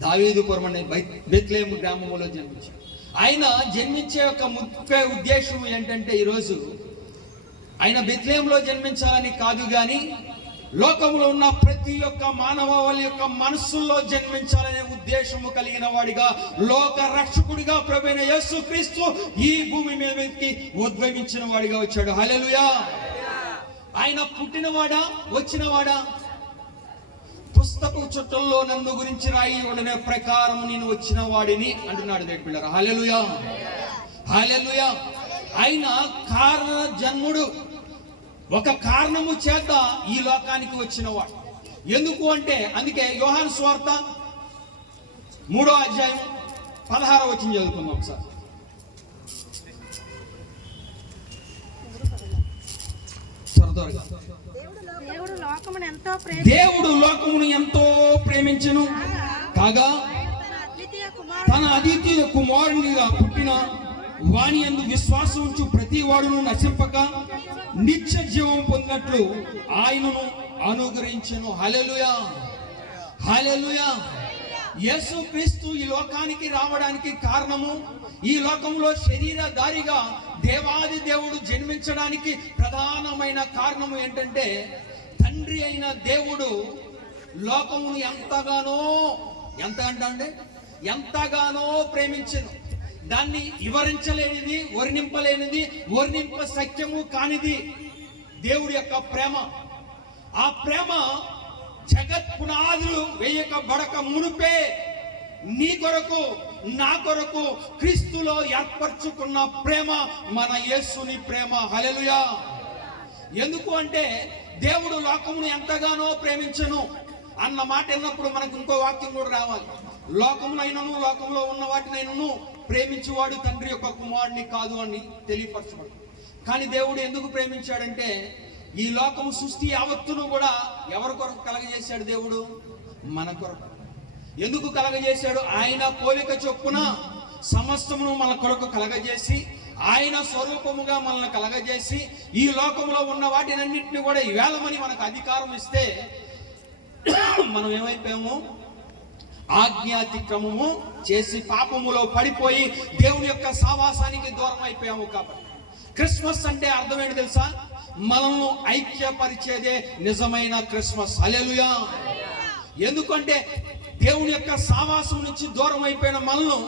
దావీదుపురం అనే బెత్లెహేము గ్రామంలో జన్మించాడు. ఆయన జన్మించే యొక్క ముఖ్య ఉద్దేశం ఏంటంటే, ఈరోజు ఆయన బెత్లెహేములో జన్మించాలని కాదు, కానీ లోకంలో ఉన్న ప్రతి ఒక్క మానవాళి యొక్క మనస్సుల్లో జన్మించాలనే ఉద్దేశము కలిగిన వాడిగా, లోక రక్షకుడిగా ప్రభువైన యేసుక్రీస్తు ఈ భూమి మీదకి ఉద్భవించిన వాడిగా వచ్చాడు. హల్లెలూయా. ఆయన పుట్టినవాడా, వచ్చినవాడా? పుస్తకపు చుట్టల్లో నన్ను గురించి రాయి ఉండనే ప్రకారం నేను వచ్చిన వాడిని అంటున్నాడు దేవుని పిల్లరా. హల్లెలూయా, హల్లెలూయా. ఆయన కారణ జన్ముడు, ఒక కారణము చేత ఈ లోకానికి వచ్చిన వాడు. ఎందుకు అంటే, అందుకే యోహాను సువార్త 3వ అధ్యాయం 16వ వచనం చదువుకుందాం ఒకసారి. దేవుడు లోకమును ఎంతో ప్రేమించెను కాగా తన అద్వితీయ కుమారునిగా పుట్టిన వాని యందు విశ్వాసం ఉంచు ప్రతి వాడును నశింపక నిత్య జీవం పొందినట్లు ఆయనను అనుగ్రహించెను. హల్లెలూయా, హల్లెలూయా. యేసుక్రీస్తు ఈ లోకానికి రావడానికి కారణము, ఈ లోకంలో శరీరధారిగా దేవాది దేవుడు జన్మించడానికి ప్రధానమైన కారణము ఏంటంటే, తండ్రి అయిన దేవుడు లోకమును ఎంతగానో ప్రేమించెను. దాన్ని వివరించలేనిది, వర్ణింప సత్యము కానిది దేవుడి యొక్క ప్రేమ. ఆ ప్రేమ జగత్ పునాదులు వేయక బడక మునుపే నీ కొరకు, నా కొరకు క్రీస్తులో ఏర్పరచుకున్న ప్రేమ మన యేసుని ప్రేమ. హల్లెలూయా. ఎందుకు అంటే, దేవుడు లోకమును ఎంతగానో ప్రేమించెను అన్న మాట విన్నప్పుడు మనకు ఇంకో వాక్యం కూడా రావాలి. లోకమునైనను, లోకంలో ఉన్న వాటినైనను ప్రేమించేవాడు తండ్రి యొక్క కుమారుడిని కాదు అని తెలియపరచబడు. కానీ దేవుడు ఎందుకు ప్రేమించాడంటే, ఈ లోకము సృష్టి యావత్తును కూడా ఎవరి కొరకు కలగజేశాడు? దేవుడు మన కొరకు. ఎందుకు కలగజేశాడు? ఆయన పోలిక చొప్పున సమస్తమును మన కొరకు కలగజేసి, ఆయన స్వరూపముగా మనల్ని కలగజేసి, ఈ లోకంలో ఉన్న వాటినన్నింటినీ కూడా ఇవేళమని మనకు అధికారం ఇస్తే మనం ఏమైపోయాము? ఆజ్ఞాతిక్రమము చేసి పాపములో పడిపోయి దేవుని యొక్క సావాసానికి దూరం అయిపోయాము. కాబట్టి క్రిస్మస్ అంటే అర్థం ఏంటి తెలుసా? మనల్ని ఐక్యపరిచేదే నిజమైన క్రిస్మస్. హల్లెలూయా. ఎందుకంటే దేవుని యొక్క సావాసం నుంచి దూరం అయిపోయిన మనల్ని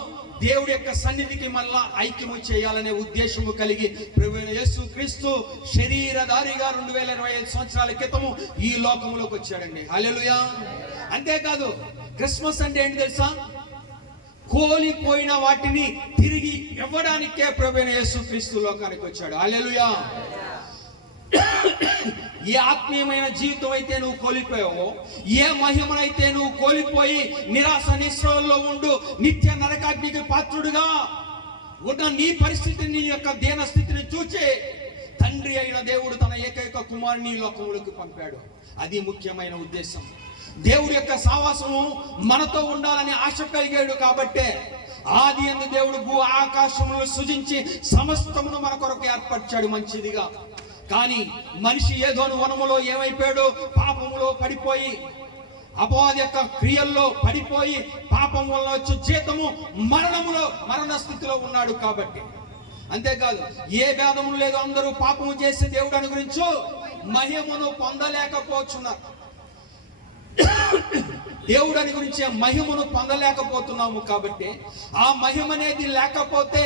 దేవుడి యొక్క సన్నిధికి మళ్ళా ఐక్యము చేయాలనే ఉద్దేశము కలిగి ప్రభువైన యేసు క్రీస్తు శరీరధారిగా 2025 సంవత్సరాల క్రితము ఈ లోకంలోకి వచ్చాడండి. హల్లెలూయా. అంతేకాదు క్రిస్మస్ అంటే ఏంటి తెలుసా? కోల్పోయిన వాటిని తిరిగి ఇవ్వడానికే ప్రభువైన యేసు క్రీస్తు లోకానికి వచ్చాడు. హల్లెలూయా. ఏ ఆత్మీయమైన జీవితం అయితే నువ్వు కోల్పోయావో, ఏ మహిమనైతే నువ్వు కోల్పోయి నిరాశ నిస్పృహల్లో ఉండు నిత్య నరకాగ్నికి పాత్రుడుగా ఉన్న నీ పరిస్థితిని, నీ యొక్క దీన స్థితిని చూచి తండ్రి అయిన దేవుడు తన ఏకైక కుమారుని లోకములకు పంపాడు. అది ముఖ్యమైన ఉద్దేశం. దేవుడి యొక్క సావాసము మనతో ఉండాలని ఆశ కలిగాడు. కాబట్టే ఆది యందు దేవుడు భూ ఆకాశములను సృజించి సమస్తమును మన కొరకు ఏర్పరిచాడు మంచిదిగా. కానీ మనిషి ఏదోను వనములో ఏమైపోయాడు? పాపములో పడిపోయి, అపవాది యొక్క క్రియల్లో పడిపోయి, పాపం వల్ల వచ్చే జీతము మరణ స్థితిలో ఉన్నాడు. కాబట్టి అంతేకాదు, ఏ భేదము లేదు, అందరూ పాపము చేసి దేవుడు అనుగురించు మహిమను పొందలేకపోతున్నారు. దేవుడని గురించే మహిమను పొందలేకపోతున్నాము. కాబట్టి ఆ మహిమ అనేది లేకపోతే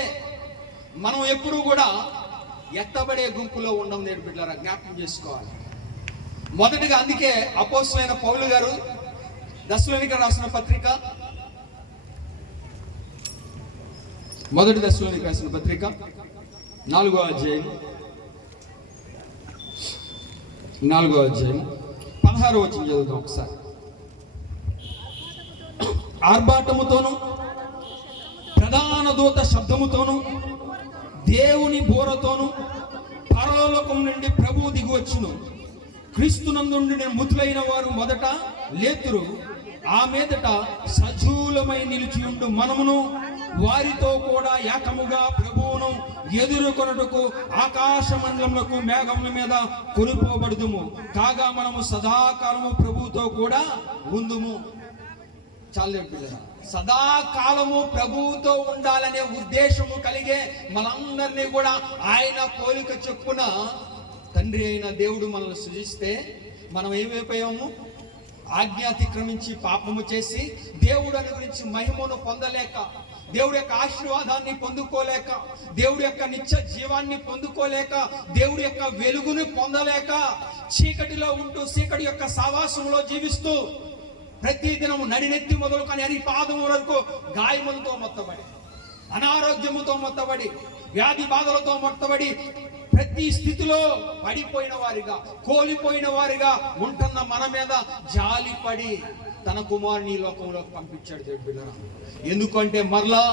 మనం ఎప్పుడూ కూడా ఎత్తబడే గుంపులో ఉండడం నేడు బిడ్డలారా జ్ఞాపకం చేసుకోవాలి. మొదటిగా అందుకే అపోస్తలుడైన పౌలు గారు దశలోనికీయులకు రాసిన పత్రిక, మొదటి దశలోనికీయులకు రాసిన పత్రిక 4వ అధ్యాయం 16వ వచనం చదువుతాం ఒకసారి. ఆర్భాటముతోను ప్రధాన దూత శబ్దముతోను దేవుని బోరతోను పరలోకం నుండి ప్రభువు దిగివచ్చును. క్రీస్తునందుండి మృతులైన వారు మొదట లేతురు, ఆ మీదట సజీవులమై నిలిచియుండు మనమును వారితో కూడా ఏకముగా ప్రభువును ఎదుర్కొనుటకు ఆకాశ మండలములకు మేఘముల మీద కొనిపోబడుదుము. కాగా మనము సదాకాలము ప్రభువుతో కూడా ఉందుము. చాలు పిల్లలు, సదాకాలము ప్రభువుతో ఉండాలనే ఉద్దేశము కలిగే మనందరినీ కూడా ఆయన పోలిక చొప్పున తండ్రి అయిన దేవుడు మనల్ని సృజిస్తే మనం ఏమైపోయాము? ఆజ్ఞాతిక్రమించి పాపము చేసి దేవుడు గురించి మహిమను పొందలేక, దేవుడి యొక్క ఆశీర్వాదాన్ని పొందుకోలేక, దేవుడి యొక్క నిత్య జీవాన్ని పొందుకోలేక, దేవుడి యొక్క వెలుగుని పొందలేక చీకటిలో ఉంటూ చీకటి యొక్క సావాసంలో జీవిస్తూ ప్రతి దినము నడినెత్తి మొదలు కానీ అరి పాదం వరకు గాయములతో మొత్తబడి, అనారోగ్యముతో మొత్తబడి, వ్యాధి బాధలతో మొత్తబడి ప్రతి స్థితిలో పడిపోయిన వారిగా, కోల్పోయిన వారిగా ఉంటున్న మన మీద జాలిపడి తన కుమారుని లోకంలోకి పంపించాడు దేవుడు. ఎందుకంటే మరలా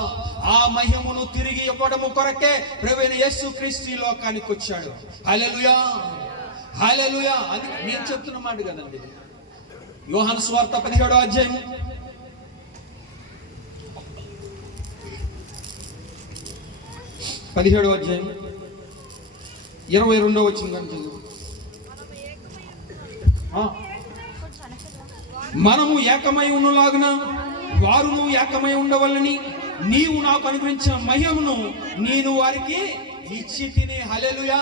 ఆ మహిమను తిరిగి ఇవ్వడము కొరకే ప్రభువైన యేసుక్రీస్తు లోకానికి వచ్చాడు. హల్లెలూయా, హల్లెలూయా. అది నేను చెప్తున్న మాట కదండి. యోహాను సువార్త 17వ అధ్యాయం 22వ వచనం చదువు. మనము ఏకమై ఉన్నలాగున వారును ఏకమై ఉండవలని నీవు నాకు అనుగ్రహించిన మహిమను నేను వారికి ఇచ్చి తిని. హల్లెలూయా.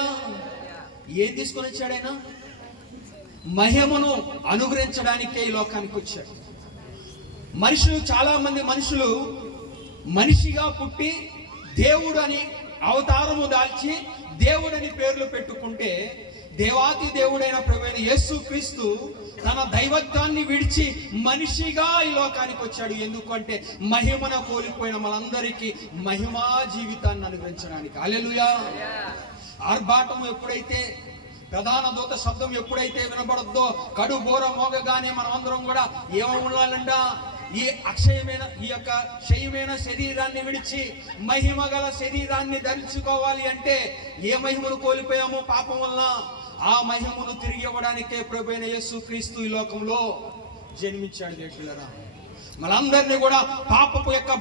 ఏం తీసుకొని వచ్చాడైనా? మహిమను అనుగ్రహించడానికే ఈ లోకానికి వచ్చాడు. చాలా మంది మనుషులు మనిషిగా పుట్టి దేవుడు అని అవతారము దాల్చి దేవుడని పేర్లు పెట్టుకుంటే, దేవాతి దేవుడైన ప్రభువైన యేసుక్రీస్తు తన దైవత్వాన్ని విడిచి మనిషిగా ఈ లోకానికి వచ్చాడు. ఎందుకంటే మహిమను కోల్పోయిన మనందరికీ మహిమా జీవితాన్ని అనుగ్రహించడానికి. హల్లెలూయా. ఆర్భాటం ఎప్పుడైతే, ప్రధాన దూత శబ్దం ఎప్పుడైతే వినబడద్దో, కడు బోర మోగగానే మనమందరం కూడా ఏమండాలంట? ఈ అక్షయమైన, ఈ యొక్క క్షయమైన శరీరాన్ని విడిచి మహిమ గల శరీరాన్ని ధరించుకోవాలి. అంటే ఏ మహిమను కోల్పోయామో పాపం వల్ల, ఆ మహిమను తిరిగి ఇవ్వడానికే ప్రభువైన యేసుక్రీస్తు ఈ లోకంలో జన్మించాడు. దేవులారా, మనందరినీ కూడా పాపపు యొక్క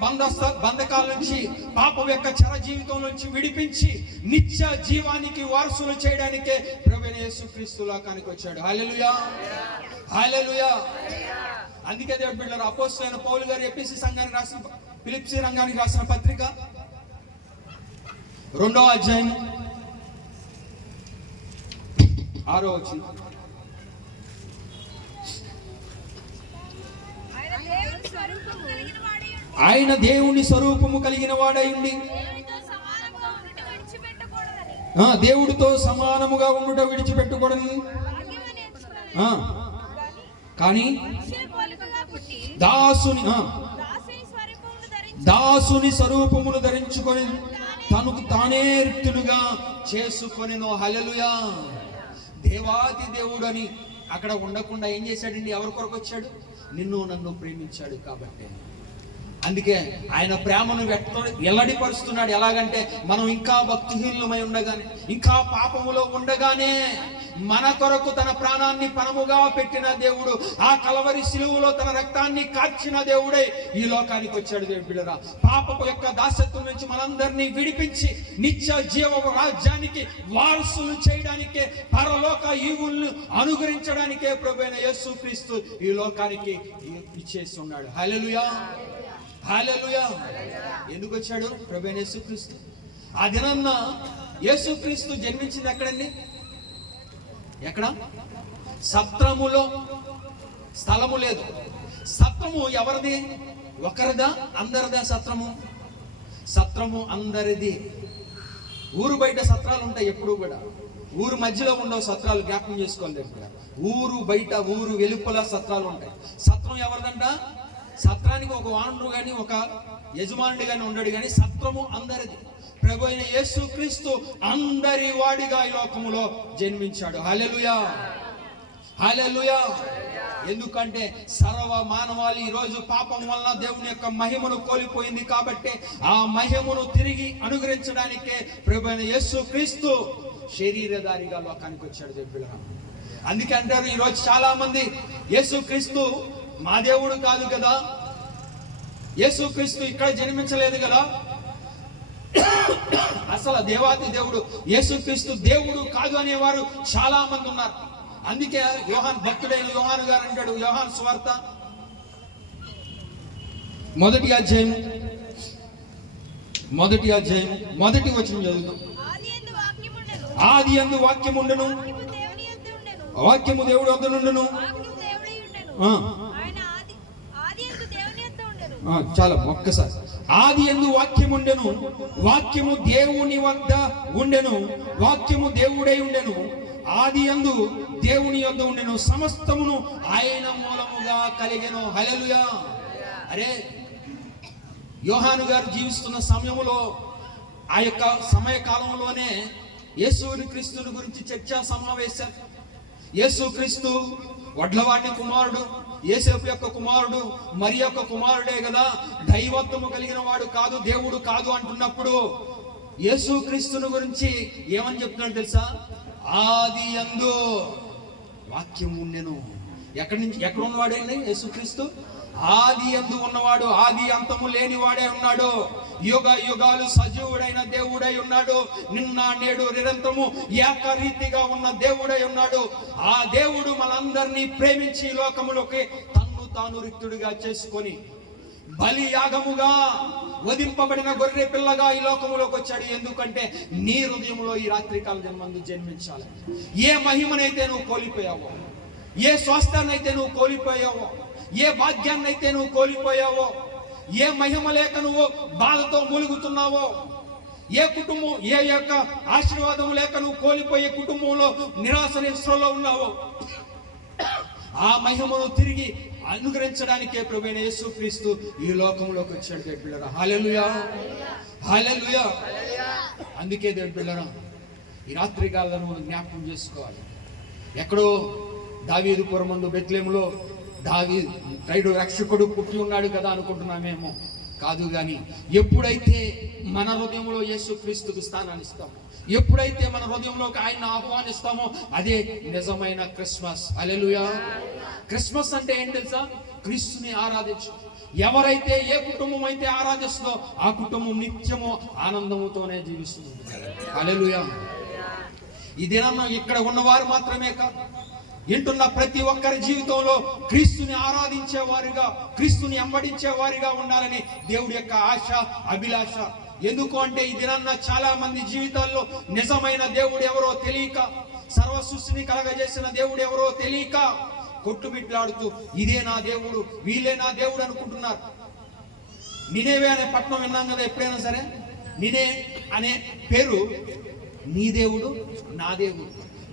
బంధకాల నుంచి, పాపపు యొక్క చెర జీవితం నుంచి విడిపించి నిత్య జీవానికి వారసులు చేయడానికే ప్రభువైన యేసుక్రీస్తు లోకానికి వచ్చాడు. హల్లెలూయా, హల్లెలూయా. అందుకే దేవుని బిడ్డలారా, అపోస్తలుడైన పౌలు గారు ఎఫెసీ సంఘానికి రాసిన, ఫిలిప్పీ సంఘానికి రాసిన పత్రిక 2వ అధ్యాయం 6వ వచనం. ఆయన దేవుని స్వరూపము కలిగిన వాడై ఉండి దేవుడితో సమానముగా ఉండుట విడిచిపెట్టకూడదు, కానీ దాసుని స్వరూపమును ధరించుకొని తనకు తానే రిక్తుడుగా చేసుకొనెను. హల్లెలూయా. దేవాది దేవుడని అక్కడ ఉండకుండా ఏం చేశాడండి? ఎవరి కొరకు వచ్చాడు? నిన్ను నన్ను ప్రేమించాడు కాబట్టి. అందుకే ఆయన ప్రేమను ఎల్లడిపరుస్తున్నాడు. ఎలాగంటే మనం ఇంకా భక్తిహీనులమై ఉండగానే, ఇంకా పాపములో ఉండగానే మన కొరకు తన ప్రాణాన్ని పణముగా పెట్టిన దేవుడు, ఆ కలవరి శిలువలో తన రక్తాన్ని కార్చిన దేవుడే ఈ లోకానికి వచ్చాడు. దేవుడి బిడ్డలారా, పాపపు యొక్క దాసత్వం నుంచి మనందరినీ విడిపించి నిత్య జీవ రాజ్యానికి వారసులు చేయడానికే, పరలోక ఈవులను అనుగ్రహించడానికే ప్రభువైన యేసుక్రీస్తు ఈ లోకానికి ఇచ్చేసి ఉన్నాడు. హల్లెలూయా, హల్లెలూయా. ఎందుకు వచ్చాడు ప్రభువైన యేసుక్రీస్తు? ఆ దినాన్న యేసుక్రీస్తు జన్మించింది ఎక్కడండి? ఎక్కడ? సత్రములో. స్థలము లేదు. సత్రము ఎవరిది? ఒకరిదా అందరిదా? సత్రము అందరిది. ఊరు బయట సత్రాలు ఉంటాయి ఎప్పుడు కూడా, ఊరు మధ్యలో ఉండవు సత్రాలు. జ్ఞాపకం చేసుకోలేదు. ఊరు బయట, ఊరు వెలుపల సత్రాలు ఉంటాయి. సత్రం ఎవరిదంట? సత్రానికి ఒక వానరుడు కానీ, ఒక యజమానుడు కానీ ఉండడు, కానీ సత్రము అందరిది. ప్రభు అయిన యేసుక్రీస్తు అందరి వాడిగా ఈ లోకములో జన్మించాడు. హల్లెలూయా, హల్లెలూయా. ఎందుకంటే సర్వ మానవాళి ఈ రోజు పాపం వలన దేవుని యొక్క మహిమను కోల్పోయింది కాబట్టి, ఆ మహిమను తిరిగి అనుగ్రహించడానికే ప్రభు అయిన యేసుక్రీస్తు శరీరధారిగా లోకానికి వచ్చాడు. దేవుడు అందుకే అంటారు ఈరోజు చాలా మంది, యేసుక్రీస్తు మా దేవుడు కాదు కదా, యేసుక్రీస్తు ఇక్కడ జన్మించలేదు కదా, అసలు దేవాది దేవుడు యేసుక్రీస్తు దేవుడు కాదు అనేవారు చాలా మంది ఉన్నారు. అందుకే యోహాన్, భక్తుడైన యోహాను గారు అంటాడు, యోహాను సువార్త 1వ అధ్యాయం 1వ వచనం చదువుతాం. ఆది యందు వాక్యముండెను, వాక్యము దేవుడి వద్ద నుండును. చాలా ఒక్కసారి. ఆది యందు వాక్యముండెను, వాక్యము దేవుని వద్ద ఉండెను, వాక్యము దేవుడై ఉండెను, ఆది యందు దేవుని యొద్ద ఉండెను, సమస్తమును ఆయన మూలముగా కలిగెను. హల్లెలూయా. అరే, యోహాను గారు జీవిస్తున్న సమయంలో, ఆ యొక్క సమయ కాలంలోనే యేసుక్రీస్తుని గురించి చర్చా సమావేశం. యేసుక్రీస్తు వడ్లవాడి కుమారుడు, యేసేపు యొక్క కుమారుడు, మరి యొక్క కుమారుడే కదా, దైవత్వము కలిగిన వాడు కాదు, దేవుడు కాదు అంటున్నప్పుడు యేసుక్రీస్తుని గురించి ఏమని చెప్తున్నాడు తెలుసా? ఆది యందు వాక్యం ఉండెను. ఎక్కడ ఉన్నవాడేండి యేసుక్రీస్తు? ఆది యందు ఉన్నవాడు, ఆది అంతము లేనివాడే ఉన్నాడు. యుగ యుగాలు సజీవుడైన దేవుడై ఉన్నాడు. నిన్న నేడు నిరంతరము ఏకరీతిగా ఉన్న దేవుడై ఉన్నాడు. ఆ దేవుడు మనందరినీ ప్రేమించి లోకములోకి తన్ను తాను రిక్తుడిగా చేసుకొని బలి యాగముగా వధింపబడిన గొర్రె పిల్లగా ఈ లోకములోకి వచ్చాడు. ఎందుకంటే నీ హృదయంలో ఈ రాత్రికాల జన్మందు జన్మించాలి. ఏ మహిమనైతే నువ్వు కోల్పోయావో, ఏ స్వాస్థ్యాన్నైతే నువ్వు కోల్పోయావో, ఏ భాగ్యాన్నైతే నువ్వు కోల్పోయావో, ఏ మహిమ లేక నువ్వు బాధతో మూలుగుతున్నావో, ఏ కుటుంబం, ఏ యొక్క ఆశీర్వాదం లేక నువ్వు కోల్పోయే కుటుంబంలో నిరాశ నిస్పృహలో ఉన్నావో, ఆ మహిమను తిరిగి అనుగ్రహించడానికే ప్రభువైన యేసుక్రీస్తు ఈ లోకంలోకి వచ్చాడు. దేవుడి బిడ్డలారా, హల్లెలూయా, హల్లెలూయా. అందుకే దేవుడి బిడ్డలారా, ఈ రాత్రి కాలను జ్ఞాపకం చేసుకోవాలి. ఎక్కడో దావీదు పురమందు బెత్లెహేములో దావీదు రక్షకుడు పుట్టి ఉన్నాడు కదా అనుకుంటున్నామేమో, కాదు. కానీ ఎప్పుడైతే మన హృదయంలో యేసుక్రీస్తుకు స్థానాన్ని ఇస్తామో, ఎప్పుడైతే మన హృదయంలోకి ఆయన ఆహ్వానిస్తామో, అదే నిజమైన క్రిస్మస్. హల్లెలూయా. క్రిస్మస్ అంటే ఏంటి తెలుసా? క్రీస్తుని ఆరాధించు. ఎవరైతే ఏ కుటుంబం అయితే ఆరాధిస్తుందో ఆ కుటుంబం నిత్యము ఆనందముతోనే జీవిస్తుంది. హల్లెలూయా. ఈ దినాన్న ఇక్కడ ఉన్నవారు మాత్రమే కాదు, వింటున్న ప్రతి ఒక్కరి జీవితంలో క్రీస్తుని ఆరాధించే వారిగా, క్రీస్తుని వెంబడించే వారిగా ఉండాలని దేవుడి యొక్క ఆశ, అభిలాష. ఎందుకు అంటే ఈ దినాన్న చాలా మంది జీవితాల్లో నిజమైన దేవుడు ఎవరో తెలియక, సర్వ సృష్టిని కలగజేసిన దేవుడు ఎవరో తెలియక కొట్టుబిట్లాడుతూ ఇదే నా దేవుడు, వీళ్ళే నా దేవుడు అనుకుంటున్నారు. నినేవే అనే పట్టణం విన్నాం కదా ఎప్పుడైనా సరే. నినే అనే పేరు నీ దేవుడు నా దేవుడు.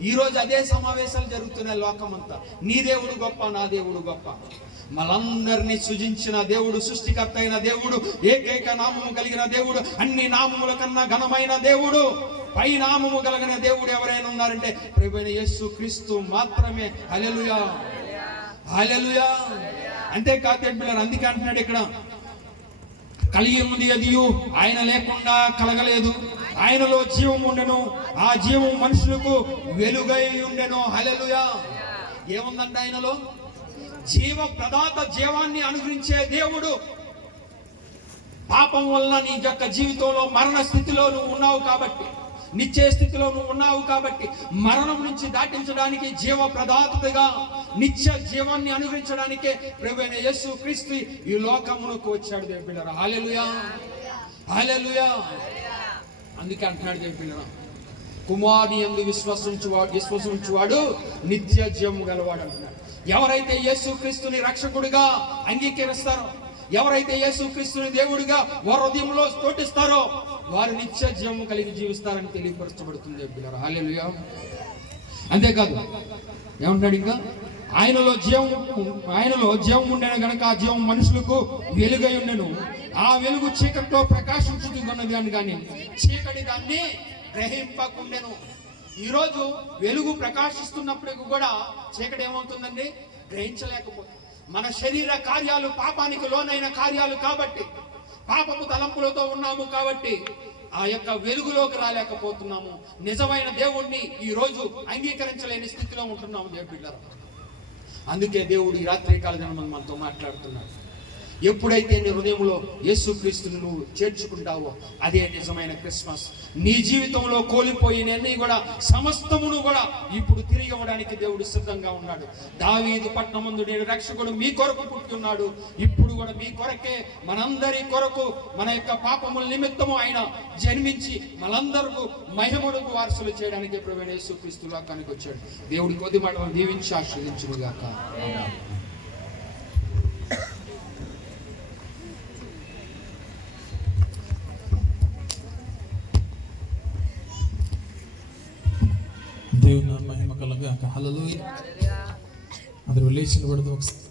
ఈరోజు అదే సమావేశాలు జరుగుతున్నాయి లోకమంతా. నీ దేవుడు గొప్ప, నా దేవుడు గొప్ప. మనందరినీ సృజించిన దేవుడు, సృష్టికర్త అయిన దేవుడు, ఏకైక నామము కలిగిన దేవుడు, అన్ని నామముల కన్నా ఘనమైన దేవుడు, పై నామము కలిగిన దేవుడు ఎవరైనా ఉన్నారంటే ప్రభువైన యేసు క్రీస్తు మాత్రమే. హల్లెలూయా, హల్లెలూయా. అంతేకాదు పిల్లలు, అందుకే అంటున్నాడు ఇక్కడ, కలిగి ఉంది అదియు ఆయన లేకుండా కలగలేదు, ఆయనలో జీవం ఉండెను, ఆ జీవం మనుషులకు వెలుగై ఉండెను. హల్లెలూయా. ఏముందంటే ఆయనలో జీవ ప్రదాత, జీవాన్ని అనుగ్రహించే దేవుడు. పాపం వల్ల నీ యొక్క జీవితంలో మరణ స్థితిలో నువ్వు ఉన్నావు కాబట్టి, నిత్య స్థితిలో నువ్వు ఉన్నావు కాబట్టి, మరణం నుంచి దాటించడానికి జీవ ప్రదాతగా నిత్య జీవాన్ని అనుగ్రహించడానికే ప్రభువైన యేసు క్రీస్తు ఈ లోకమునకు వచ్చాడు దేవుని పిల్లరా. హల్లెలూయా, హల్లెలూయా. అందుకే అంటున్నాడు దేవుని పిల్లరా, కుమారుని యందు విశ్వసించువాడు నిత్య జీవము గలవాడు అంటున్నాడు. ఎవరైతే యేసు క్రీస్తుని రక్షకుడిగా అంగీకరిస్తారో, ఎవరైతే యేసు క్రీస్తుని దేవుడిగా వారి హృదయంలో స్తోటిస్తారో వారు నిత్య జీవము కలిగి జీవిస్తారని తెలియపరచబడుతుంది పిల్లలు. హల్లెలూయా. అంతేకాదు ఏమంటాడు ఇంకా, ఆయనలో జీవం ఉండేను గనక ఆ జీవం మనుషులకు వెలుగై ఉండెను, ఆ వెలుగు చీకటిలో ప్రకాశించుతున్నది అని కానీ చీకటి దాన్ని గ్రహింపకుండెను. ఈరోజు వెలుగు ప్రకాశిస్తున్నప్పటికీ కూడా చీకటి ఏమవుతుందండి? గ్రహించలేకపోతుంది. మన శరీర కార్యాలు పాపానికి లోనైన కార్యాలు కాబట్టి, పాపపు తలంపులతో ఉన్నాము కాబట్టి ఆ యొక్క వెలుగులోకి రాలేకపోతున్నాము. నిజమైన దేవుణ్ణి ఈ రోజు అంగీకరించలేని స్థితిలో ఉంటున్నాము దేవుని బిడ్డలారా. అందుకే దేవుడు ఈ రాత్రి కాల దినం మనతో మాట్లాడుతున్నాడు. ఎప్పుడైతే నీ హృదయంలో యేసుక్రీస్తుని నువ్వు చేర్చుకుంటావో అదే నిజమైన క్రిస్మస్. నీ జీవితంలో కోల్పోయినన్ని కూడా సమస్తమును కూడా ఇప్పుడు తిరిగి ఇవ్వడానికి దేవుడు సిద్ధంగా ఉన్నాడు. దావీదు పట్టణమందు నేను రక్షకుడు మీ కొరకు పుట్టి ఉన్నాడు. ఇప్పుడు కూడా మీ కొరకే, మనందరి కొరకు, మన యొక్క పాపముల నిమిత్తము ఆయన జన్మించి మనందరకు మహిమలకు వారసులు చేయడానికి ప్రభువైన యేసుక్రీస్తు లోకానికి వచ్చాడు. దేవుడి కొద్ది మాటలను దీవించి ఆశీర్వదించునుగాక. దేవుని మహిమ కలుగాక. హల్లెలూయా. అందరూ లేచి నిలబడదు ఒకసారి.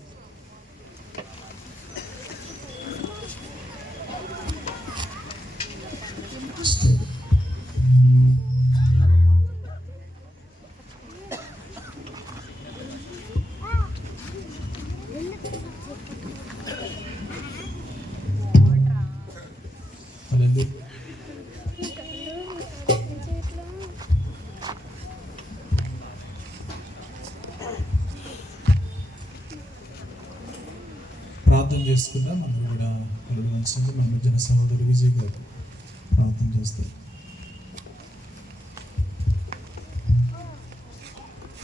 ప్రార్థన చేసుకుందాం. మనం కూడా కలుగుతుంది. మన మధ్యన సహోదరు విజయ్ గారు ప్రార్థన చేస్తారు.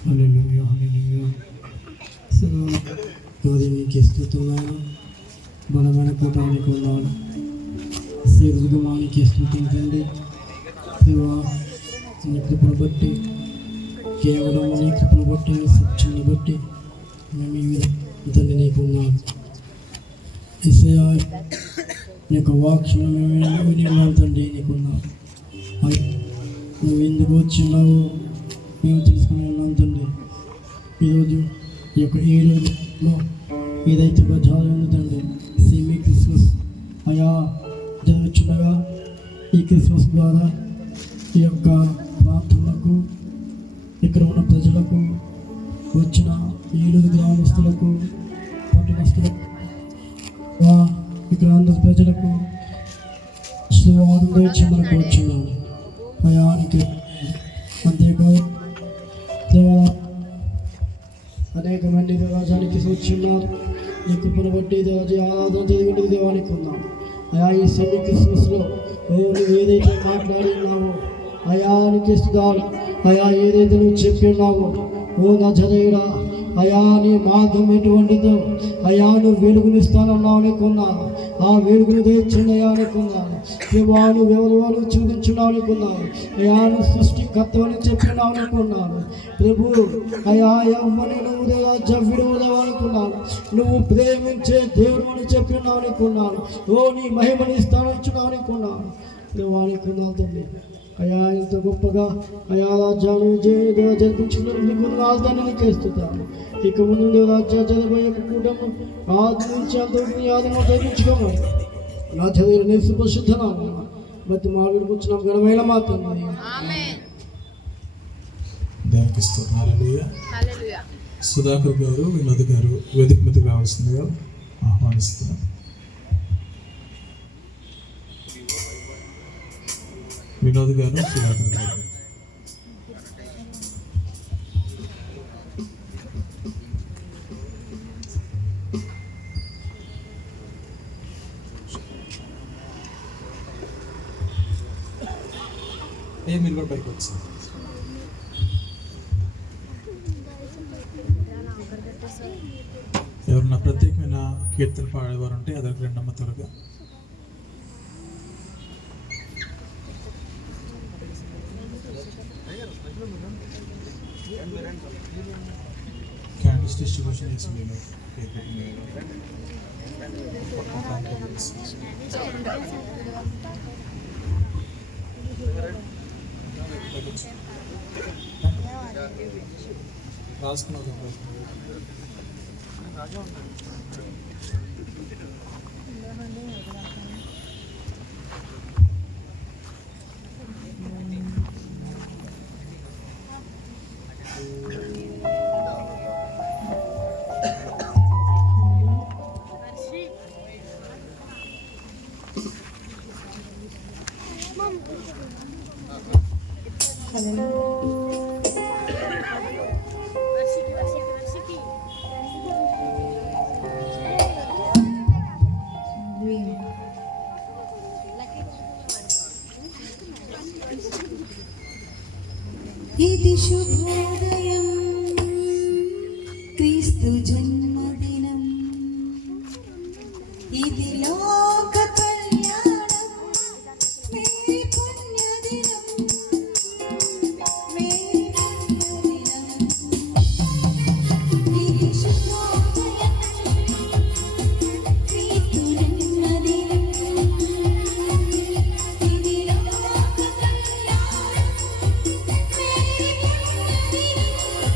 హల్లెలూయా, హల్లెలూయా. నీకు స్తుతున్నాను, బలమైన కూటానికి ఉన్నాను. శరీరమానికి స్తుతించండి దేవా. నీ కృపను బట్టి, కేవలం నీ కృపను బట్టి, నీ సత్యాన్ని బట్టి మేము ఈ విధంగా నీకు ఉన్నాను. యేసయ్యా, నీ యొక్క వాక్యం మేము విని తండ్రి నీకున్నాం. నువ్వు ఎందుకు వచ్చినావు మేము తెలుసుకుని ఉన్నాం తండ్రి. ఈరోజు ఈ రోజులో ఏదైతే ప్రజలు తండ్రి సేమీ క్రిస్మస్ అయా జరుగుతుండగా ఈ క్రిస్మస్ ద్వారా ఈ యొక్క ప్రాంతాలకు, ఇక్కడ ఉన్న ప్రజలకు, వచ్చిన 7 గ్రామస్తులకు, పట్టణస్తులకు, ఇక్కడ అందరి ప్రజలకు సువార్త ఇచ్చి మనకు వచ్చినాము అయానికి. అంతేకాదు అనేక మంది దేవాలయానికి వచ్చిన్నారు. నీ కృపను బట్టి దేవాజీ ఆరాధన జరిగింది దేవానికి ఉన్నాం. అయా ఈ సెమీ క్రిస్మస్లో నువ్వు ఏదైతే మాట్లాడి ఉన్నావో అయా నీకు ఇస్తున్నావు. అయా ఏదైతే నువ్వు చెప్పి ఉన్నావో నజరేయుడా అయా నీ మార్గం ఎటువంటిదో అయా నువ్వు వెలుగునిస్తానన్నావు అనుకున్నాను. ఆ వెలుగును తెచ్చింది అయా అనుకున్నాను. దేవాను ఎవరు చూపించున్నావు అనుకున్నాను. అయా నువ్వు సృష్టికర్త అని చెప్పినావు అనుకున్నాను. ప్రభు అయా ఎవ్వని నువ్వు విడుదల అనుకున్నాను. నువ్వు ప్రేమించే దేవుడు అని చెప్పినావు అనుకున్నాను. నీ మహిమని ఇస్తానొచ్చున్నావు అనుకున్నాను. దేవానుకున్నాను తండ్రి. అయా ఇంత గొప్పగా అయా రాజ్యాన్ని జరిపించుకున్న నీకు ఇస్తున్నాను. ఇక ముందు రాజ్య జరగబోయే కూటము ఆది నుంచి అంతవరకు ఆదిమో జరిపించుకోమని నా చదివిన నేసు ప్రసిద్ధనాము బట్టి మామిడికి వచ్చిన ఘనమైన మాత్రం దానికి హల్లెలూయా. సుధాకర్ గారు వినోద్ గారు వేదిక మీదకి రావాల్సిందిగా ఆహ్వానిస్తున్నారు. వినోద్ గారు సుధాకర్ గారు మీరు కూడా పైకి వచ్చారు. ఎవరన్నా ప్రత్యేకమైన కీర్తన పాడేవారు ఉంటే అదొక రెండమ్మ త్వరగా. క్యాండిల్స్ డిస్ట్రిబ్యూషన్ చేసి మీరు రాసుకున్నాం. ఇది శుభోదయం క్రీస్తు జన్మదినం, ఇది లోక కళ్యాణం మేరీ పుణ్యదినం, మేరీ పుణ్యదినం. ఇది శుభోదయం క్రీస్తు జన్మదినం, ఇది లోక కళ్యాణం మేరీ పుణ్యదినం.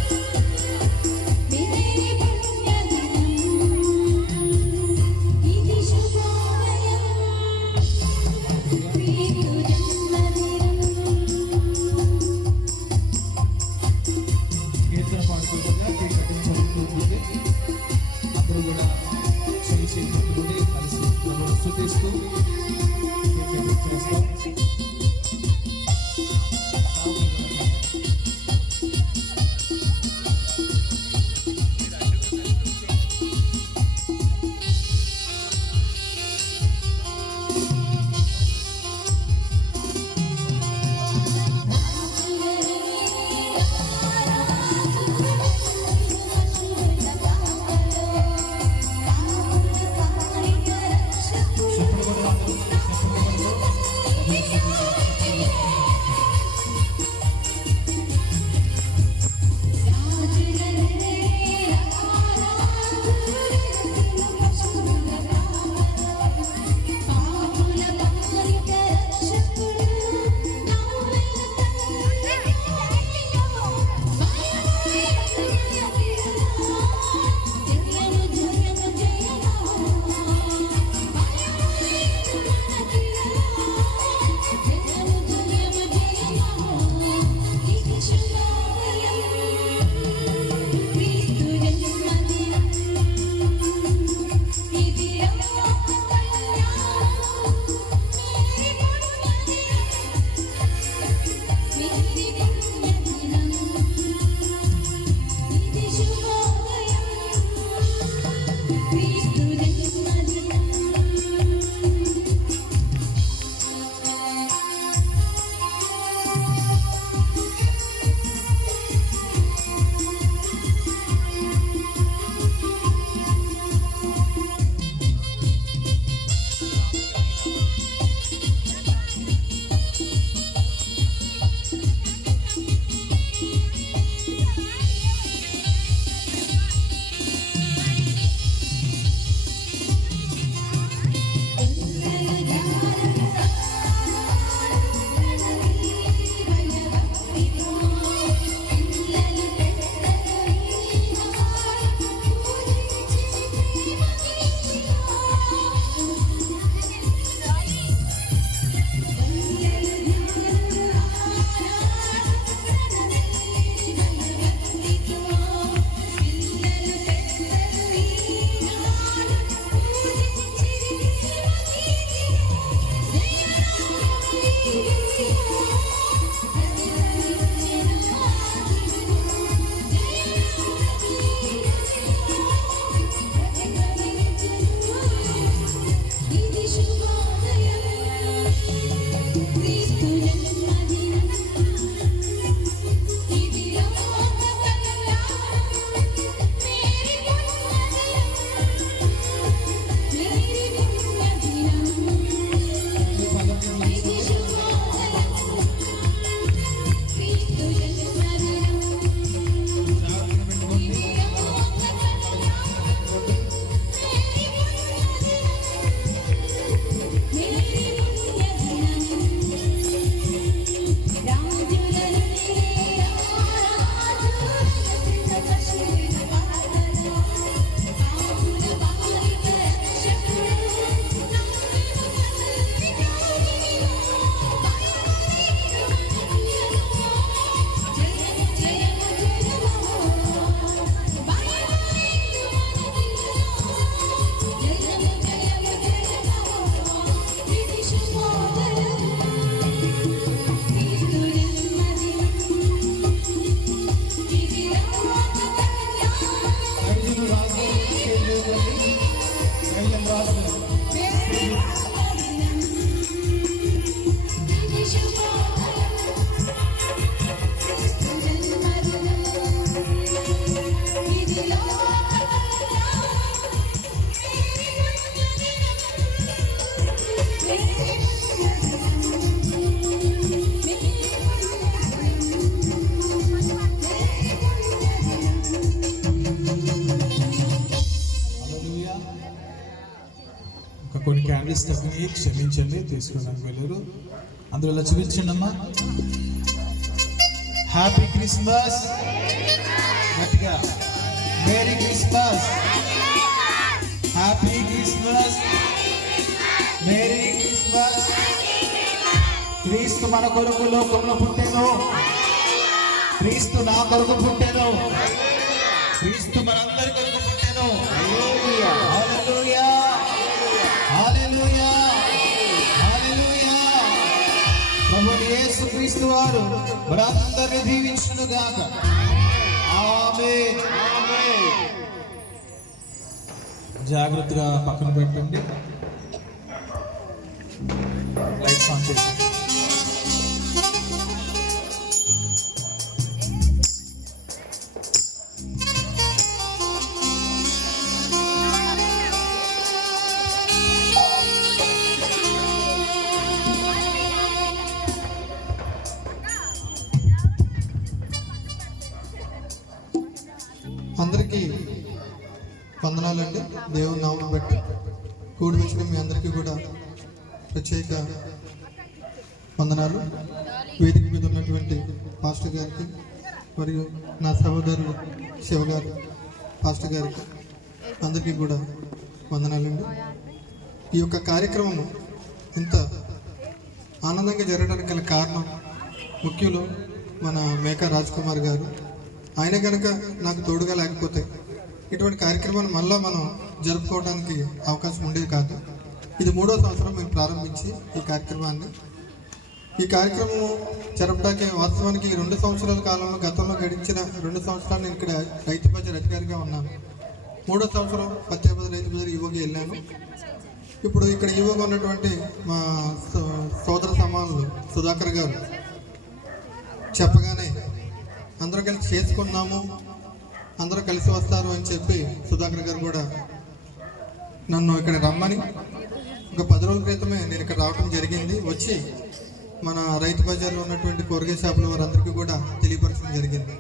లేడీస్ తగ్గి క్షమించండి, తీసుకోవడానికి వెళ్ళారు. అందులో ఇలా చూపించండి అమ్మా. హ్యాపీ క్రిస్మస్, గట్టిగా merry Christmas, happy Christmas, merry Christmas. క్రీస్తు మన కొరకు లోకంలో పుట్టెను, క్రీస్తు నా కొరకు పుట్టెను, క్రీస్తు మనందరి కొరకు పుట్టెను. హల్లెలూయా, హల్లెలూయా, హల్లెలూయా. ప్రభువు యేసు క్రీస్తు వారు మనందరిని దీవించును గాక. ఆమేన్. జాగ్రత్తగా పక్కన పెట్టండి. లైట్స్ ఆన్ చేసి అందరికీ వందనాలండి. దేవుని నామం బట్టి కూడి వచ్చిన మీ అందరికీ కూడా ప్రత్యేక వందనాలు. వేదిక మీద ఉన్నటువంటి పాస్టర్ గారికి మరియు నా సహోదరులు శివ గారు పాస్టర్ గారికి అందరికీ కూడా వందనాలండి. ఈ యొక్క కార్యక్రమం ఇంత ఆనందంగా జరగడానికి గల కారణం ముఖ్యులు మన మేకా రాజ్ కుమార్ గారు. ఆయన కనుక నాకు తోడుగా లేకపోతే ఇటువంటి కార్యక్రమాన్ని మళ్ళీ మనం జరుపుకోవడానికి అవకాశం ఉండేది కాదు. ఇది 3వ సంవత్సరం మేము ప్రారంభించి ఈ కార్యక్రమాన్ని జరపడానికి వాస్తవానికి 2 సంవత్సరాల కాలంలో గతంలో గడిచిన 2 సంవత్సరాలు నేను ఇక్కడ రైతు బజార్ అధికారిగా ఉన్నాను. 3వ సంవత్సరం పత్యాపతి రైతు బజార్ ఈవోగా వెళ్ళాను. ఇప్పుడు ఇక్కడ ఈవోగా ఉన్నటువంటి మా సోదర సమానులు సుధాకర్ గారు చెప్పగానే అందరూ కలిసి చేసుకున్నాము, అందరూ కలిసి వస్తారు అని చెప్పి సుధాకర్ గారు కూడా నన్ను ఇక్కడ రమ్మని ఒక 10 రోజుల క్రితమే నేను ఇక్కడ రావడం జరిగింది. వచ్చి మన రైతు బజార్లో ఉన్నటువంటి కూరగాయ షాపుల వారందరికీ కూడా తెలియపరచడం జరిగింది.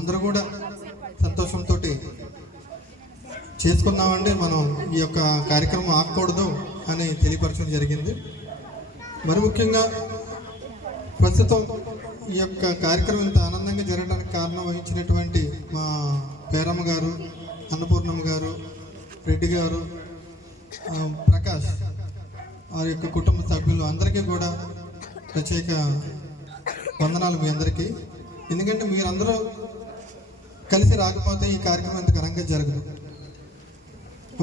అందరూ కూడా సంతోషంతో చేసుకున్నామండి, మనం ఈ యొక్క కార్యక్రమం ఆగకూడదు అని తెలియపరచడం జరిగింది. మరి ముఖ్యంగా ప్రస్తుతం ఈ యొక్క కార్యక్రమం ఇంత ఆనందంగా జరగడానికి కారణం వహించినటువంటి మా పేరమ్మ గారు, అన్నపూర్ణమ్మ గారు, రెడ్డి గారు, ప్రకాష్ వారి యొక్క కుటుంబ సభ్యులు అందరికీ కూడా ప్రత్యేక వందనాలు మీ అందరికీ. ఎందుకంటే మీరందరూ కలిసి రాకపోతే ఈ కార్యక్రమం ఇంత ఘనంగా జరగదు.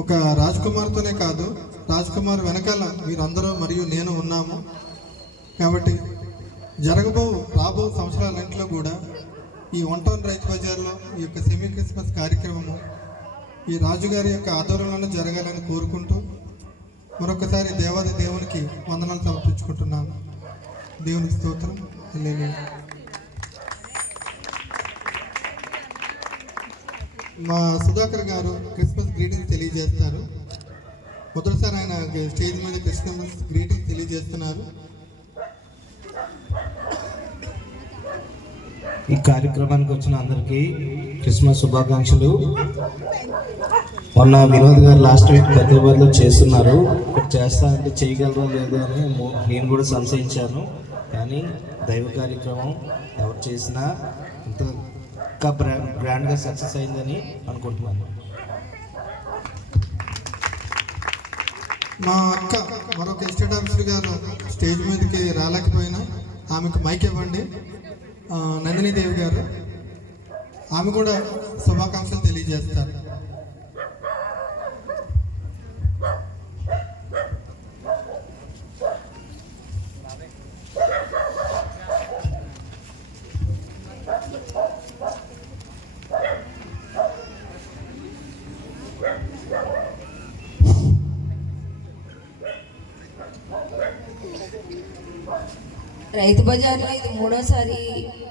ఒక రాజ్ కుమార్తోనే కాదు, రాజ్ కుమార్ వెనకాల మీరందరూ మరియు నేను ఉన్నాము. కాబట్టి రాబో సంవత్సరాలన్నింటిలో కూడా ఈ 1 టౌన్ రైతు బజార్లో ఈ యొక్క సెమీ క్రిస్మస్ కార్యక్రమము ఈ రాజుగారి యొక్క ఆధ్వర్యంలోనే జరగాలని కోరుకుంటూ మరొకసారి దేవాది దేవునికి వందనాలు సమర్పించుకుంటున్నాను. దేవునికి స్తోత్రం. హల్లెలూయా. మా సుధాకర్ గారు క్రిస్మస్ గ్రీటింగ్ తెలియజేస్తారు. మొదటిసారి ఆయన స్టేజ్ మీద క్రిస్మస్ గ్రీటింగ్ తెలియజేస్తున్నారు. ఈ కార్యక్రమానికి వచ్చిన అందరికీ క్రిస్మస్ శుభాకాంక్షలు. మొన్న వినోద్ గారు లాస్ట్ వీక్ పెద్దవాళ్ళు చేస్తున్నారు, ఇక్కడ చేస్తా అంటే చేయగలరో లేదో అని నేను కూడా సంశయించాను. కానీ దైవ కార్యక్రమం ఎవరు చేసినా ఇంకా గ్రాండ్గా సక్సెస్ అయిందని అనుకుంటున్నాను. మా అక్క మరొక ఎస్టేట్ ఆఫీసర్ గారు స్టేజ్ మీదకి రాలేకపోయినా ఆమెకు మైక్ ఇవ్వండి. నందిని దేవి గారు, ఆమె కూడా శుభాకాంక్షలు తెలియజేస్తారు. రైతు బజార్లో ఇది 3వసారి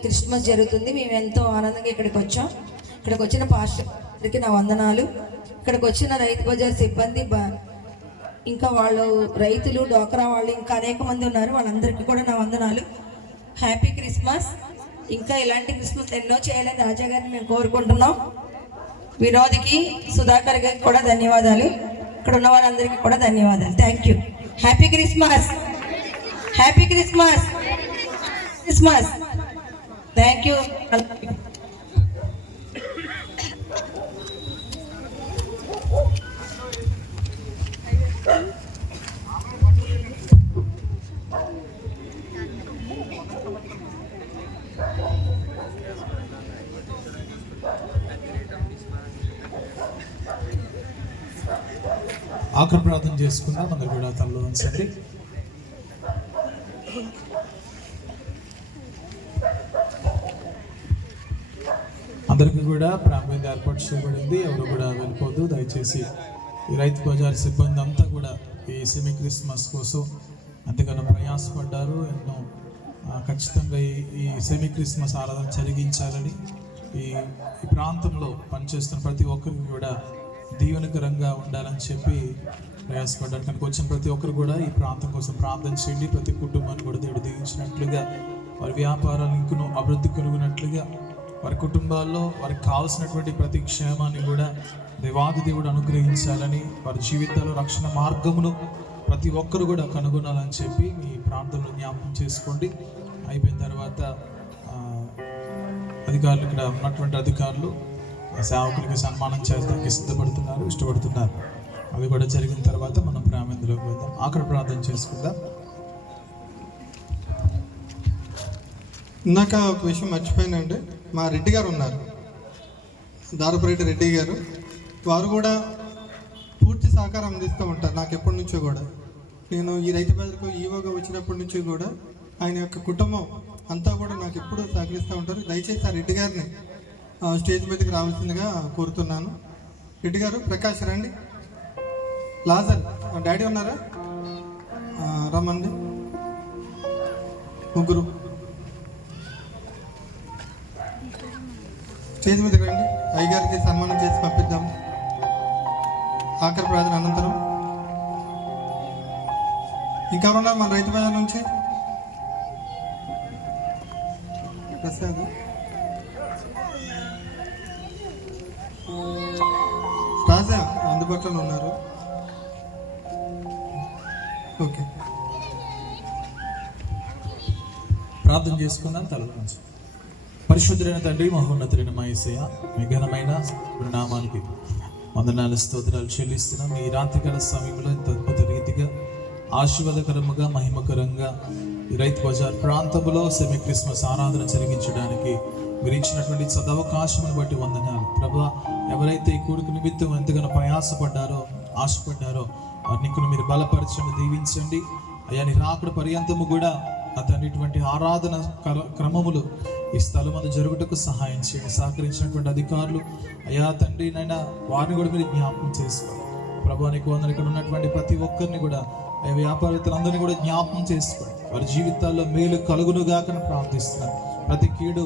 క్రిస్మస్ జరుగుతుంది. మేము ఎంతో ఆనందంగా ఇక్కడికి వచ్చాం. ఇక్కడికి వచ్చిన పాస్టర్కి నా వందనాలు. ఇక్కడికి వచ్చిన రైతు బజార్ సిబ్బంది, ఇంకా వాళ్ళు రైతులు, డోక్రా వాళ్ళు ఇంకా అనేక మంది ఉన్నారు, వాళ్ళందరికీ కూడా నా వందనాలు. Happy Christmas. ఇంకా ఇలాంటి క్రిస్మస్ ఎన్నో చేయాలని రాజా గారిని మేము కోరుకుంటున్నాం. వినోద్కి, సుధాకర్ గారికి కూడా ధన్యవాదాలు. ఇక్కడ ఉన్న వాళ్ళందరికీ కూడా ధన్యవాదాలు. Thank you. Happy Christmas, happy Christmas, Christmas. Thank you. ఆఖరి ప్రార్థన చేసుకుందాం. అందరు కూడా తనలో ఉంచండి. అందరికీ కూడా ప్రాంగణం ఏర్పాటు చేయబడింది. ఎవరు కూడా వెళ్ళిపోదు. దయచేసి ఈ రైతు బజార్ సిబ్బంది అంతా కూడా ఈ సెమీ క్రిస్మస్ కోసం ఎంతగానో ప్రయాసపడ్డారు. ఎన్నో ఖచ్చితంగా ఈ సెమీ క్రిస్మస్ ఆరాధన జరిగించాలని ఈ ప్రాంతంలో పనిచేస్తున్న ప్రతి ఒక్కరికి కూడా దీవెనకరంగా ఉండాలని చెప్పి ప్రయాసపడ్డారు. కనుక వచ్చిన ప్రతి ఒక్కరు కూడా ఈ ప్రాంతం కోసం ప్రార్థన చేయండి. ప్రతి కుటుంబాన్ని కూడా దేవుడు దీవించినట్లుగా, వారి వ్యాపారాలు ఇంకనూ అభివృద్ధి కలుగునట్లుగా, వారి కుటుంబాల్లో వారికి కావాల్సినటువంటి ప్రతి క్షేమాన్ని కూడా దేవాది దేవుడు అనుగ్రహించాలని, వారి జీవితాల్లో రక్షణ మార్గమును ప్రతి ఒక్కరు కూడా కనుగొనాలని చెప్పి మీ ప్రాంతంలో జ్ఞాపకం చేసుకోండి. అయిపోయిన తర్వాత అధికారులు, ఇక్కడ ఉన్నటువంటి అధికారులు సేవకులకి సన్మానం చేయడానికి సిద్ధపడుతున్నారు, ఇష్టపడుతున్నారు. అవి కూడా జరిగిన తర్వాత మనం ప్రారంభంలోకి వెళ్దాం. ఆఖరి ప్రార్థన చేసుకుందాం. ఇందాక ఒక విషయం మర్చిపోయానండి. మా రెడ్డి గారు ఉన్నారు, దారపురెడ్డి రెడ్డి గారు. వారు కూడా పూర్తి సహకారం అందిస్తూ ఉంటారు నాకు ఎప్పటి నుంచో కూడా. నేను ఈ రైతు బజార్కు ఈవోగా వచ్చినప్పటి నుంచి కూడా ఆయన యొక్క కుటుంబం అంతా కూడా నాకు ఎప్పుడూ సహకరిస్తూ ఉంటారు. దయచేసి ఆ రెడ్డి గారిని స్టేజ్ మీదకి రావాల్సిందిగా కోరుతున్నాను. రెడ్డి గారు, ప్రకాష్ రండి. లాజర్ డాడీ ఉన్నారా? రమ్మండి. ముగ్గురు స్టేజ్ మీదకి రండి. అయ్యగారికి సన్మానం చేసి పంపిద్దాం. ఆఖరి ప్రార్థన అనంతరం ఇంకెవరున్నారు మన రైతు బజార్ నుంచి? ప్రసాద్, రాజా అందుబాటులో ఉన్నారు. ఓకే, ప్రార్థన చేసుకుందాం. తలలో నుంచి. పరిశుద్ధులైన తండ్రి, మహోన్నతులైన మా యేసయ్య, మీ ఘనమైన నామానికి వందనాలు, స్తోత్రాలు చెల్లిస్తున్నాం. ఈ రాత్రికాల సమయంలో ఇంత అద్భుత రీతిగా ఆశీర్వాదకరముగా మహిమకరంగా ఈ రైతు బజార్ ప్రాంతంలో సెమీ క్రిస్మస్ ఆరాధన జరిగించడానికి మీరు ఇచ్చినటువంటి సదవకాశమును బట్టి వందనాలు ప్రభా. ఎవరైతే ఈ కూడుకు నిమిత్తం ఎంతగానో ప్రయాసపడ్డారో, ఆశపడ్డారో వారిని మీరు బలపరచండి, దీవించండి అయ్యా. నీ రాకడ పర్యంతము కూడా అతనిటువంటి ఆరాధన క్రమములు ఈ స్థలం అందు జరుగుటకు సహాయం చేయండి. సహకరించినటువంటి అధికారులు అయ్యా తండ్రి నైనా వారిని కూడా మీరు జ్ఞాపకం చేసుకోండి ప్రభా. నీకు వందలు. ఇక్కడ ఉన్నటువంటి ప్రతి ఒక్కరిని కూడా వ్యాపారస్తులందరినీ కూడా జ్ఞాపకం చేసుకోండి. వారి జీవితాల్లో మేలు కలుగునుగాక ప్రార్థిస్తున్నాను. ప్రతి కీడు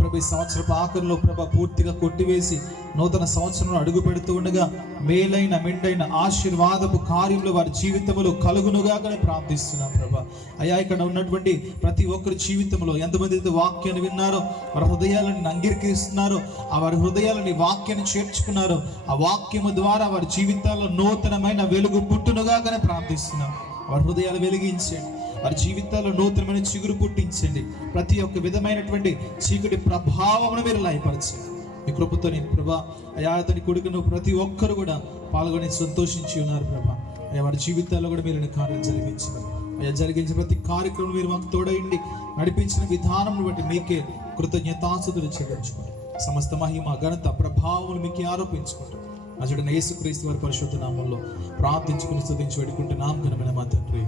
ప్రభు సంవత్సరపు ఆఖరిలో ప్రభ పూర్తిగా కొట్టివేసి నూతన సంవత్సరంలో అడుగు పెడుతూ ఉండగా మేలైన మెండైన ఆశీర్వాదపు కార్యంలో వారి జీవితంలో కలుగునుగానే ప్రార్థిస్తున్నాం ప్రభా. అయ్యా, ఇక్కడ ఉన్నటువంటి ప్రతి ఒక్కరి జీవితంలో ఎంతమంది అయితే వాక్యాన్ని విన్నారో, వారి హృదయాలను అంగీకరిస్తున్నారో, ఆ వారి హృదయాలని వాక్యాన్ని చేర్చుకున్నారో, ఆ వాక్యము ద్వారా వారి జీవితాల్లో నూతనమైన వెలుగు పుట్టునుగానే ప్రార్థిస్తున్నాం. వారి హృదయాలు వెలిగించండి, వారి జీవితాల్లో నూతనమైన చిగురు పుట్టించండి. ప్రతి ఒక్క విధమైనటువంటి చీకటి ప్రభావమును మీరు లయపరచండి. మీ కృపతో నేను ప్రభా అయా అతని కొడుకును ప్రతి ఒక్కరు కూడా పాల్గొని సంతోషించి ఉన్నారు ప్రభా. అయ్యా, వారి జీవితాల్లో కూడా మీరు కార్యం జరిగించినారు అయ్యా. జరిగించిన ప్రతి కార్యక్రమం మీరు మాకు తోడైండి నడిపించిన విధానం బట్టి మీకే కృతజ్ఞతాస్తుతులు చెల్లించుకోండి. సమస్త మహిమ ఘనత ప్రభావములు మీకే ఆరోపించుకుంటాం. అజుడైన యేసుక్రీస్తు వారి పరిశుద్ధ నామంలో ప్రార్థించుకుని స్తుతించి వేడుకుంటున్నాం ఘనమైన మా తండ్రి.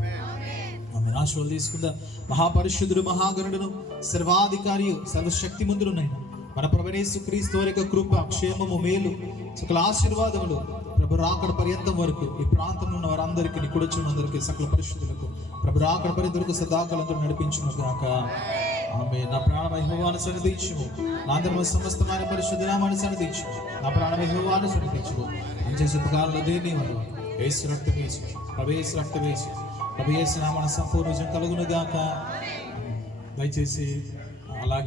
ఆమె ఆశీర్వాదాలు తీసుకుందాం. మహాపరిశుద్ధుడు, మహాగణుడును, సర్వాధికారియు, సర్వశక్తిమంతుడునైన మన ప్రభువైన యేసుక్రీస్తు వారి యొక్క కృప, క్షేమము, మేలు, సకల ఆశీర్వాదములు ప్రభు రాకడ పర్యంతం వరకు ఈ ప్రాంతంలో ఉన్న వారందరికీ, నీ కూర్చున్నందరికీ, సకల పరిశుద్ధులకు ప్రభు రాకడ పర్యంతం సదాకాలంతో నడిపించును గాక. ఆమె. నా ప్రాణమై యెహోవాను సన్నిధించుము, నా ధర్మ సమస్తమైన పరిశుద్ధ నామాన్ని సన్నిధించుము, నా ప్రాణమై యెహోవాను సన్నిధించుము. అంచేసి ఉపకారంలో దేన్ని వారు యేసు రక్తం వేసి, ప్రభు యేసు రక్తం వేసి, ప్రభు యేసు నామాన సంపూర్ణ విజయం కలుగును గాక. దయచేసి అలాగే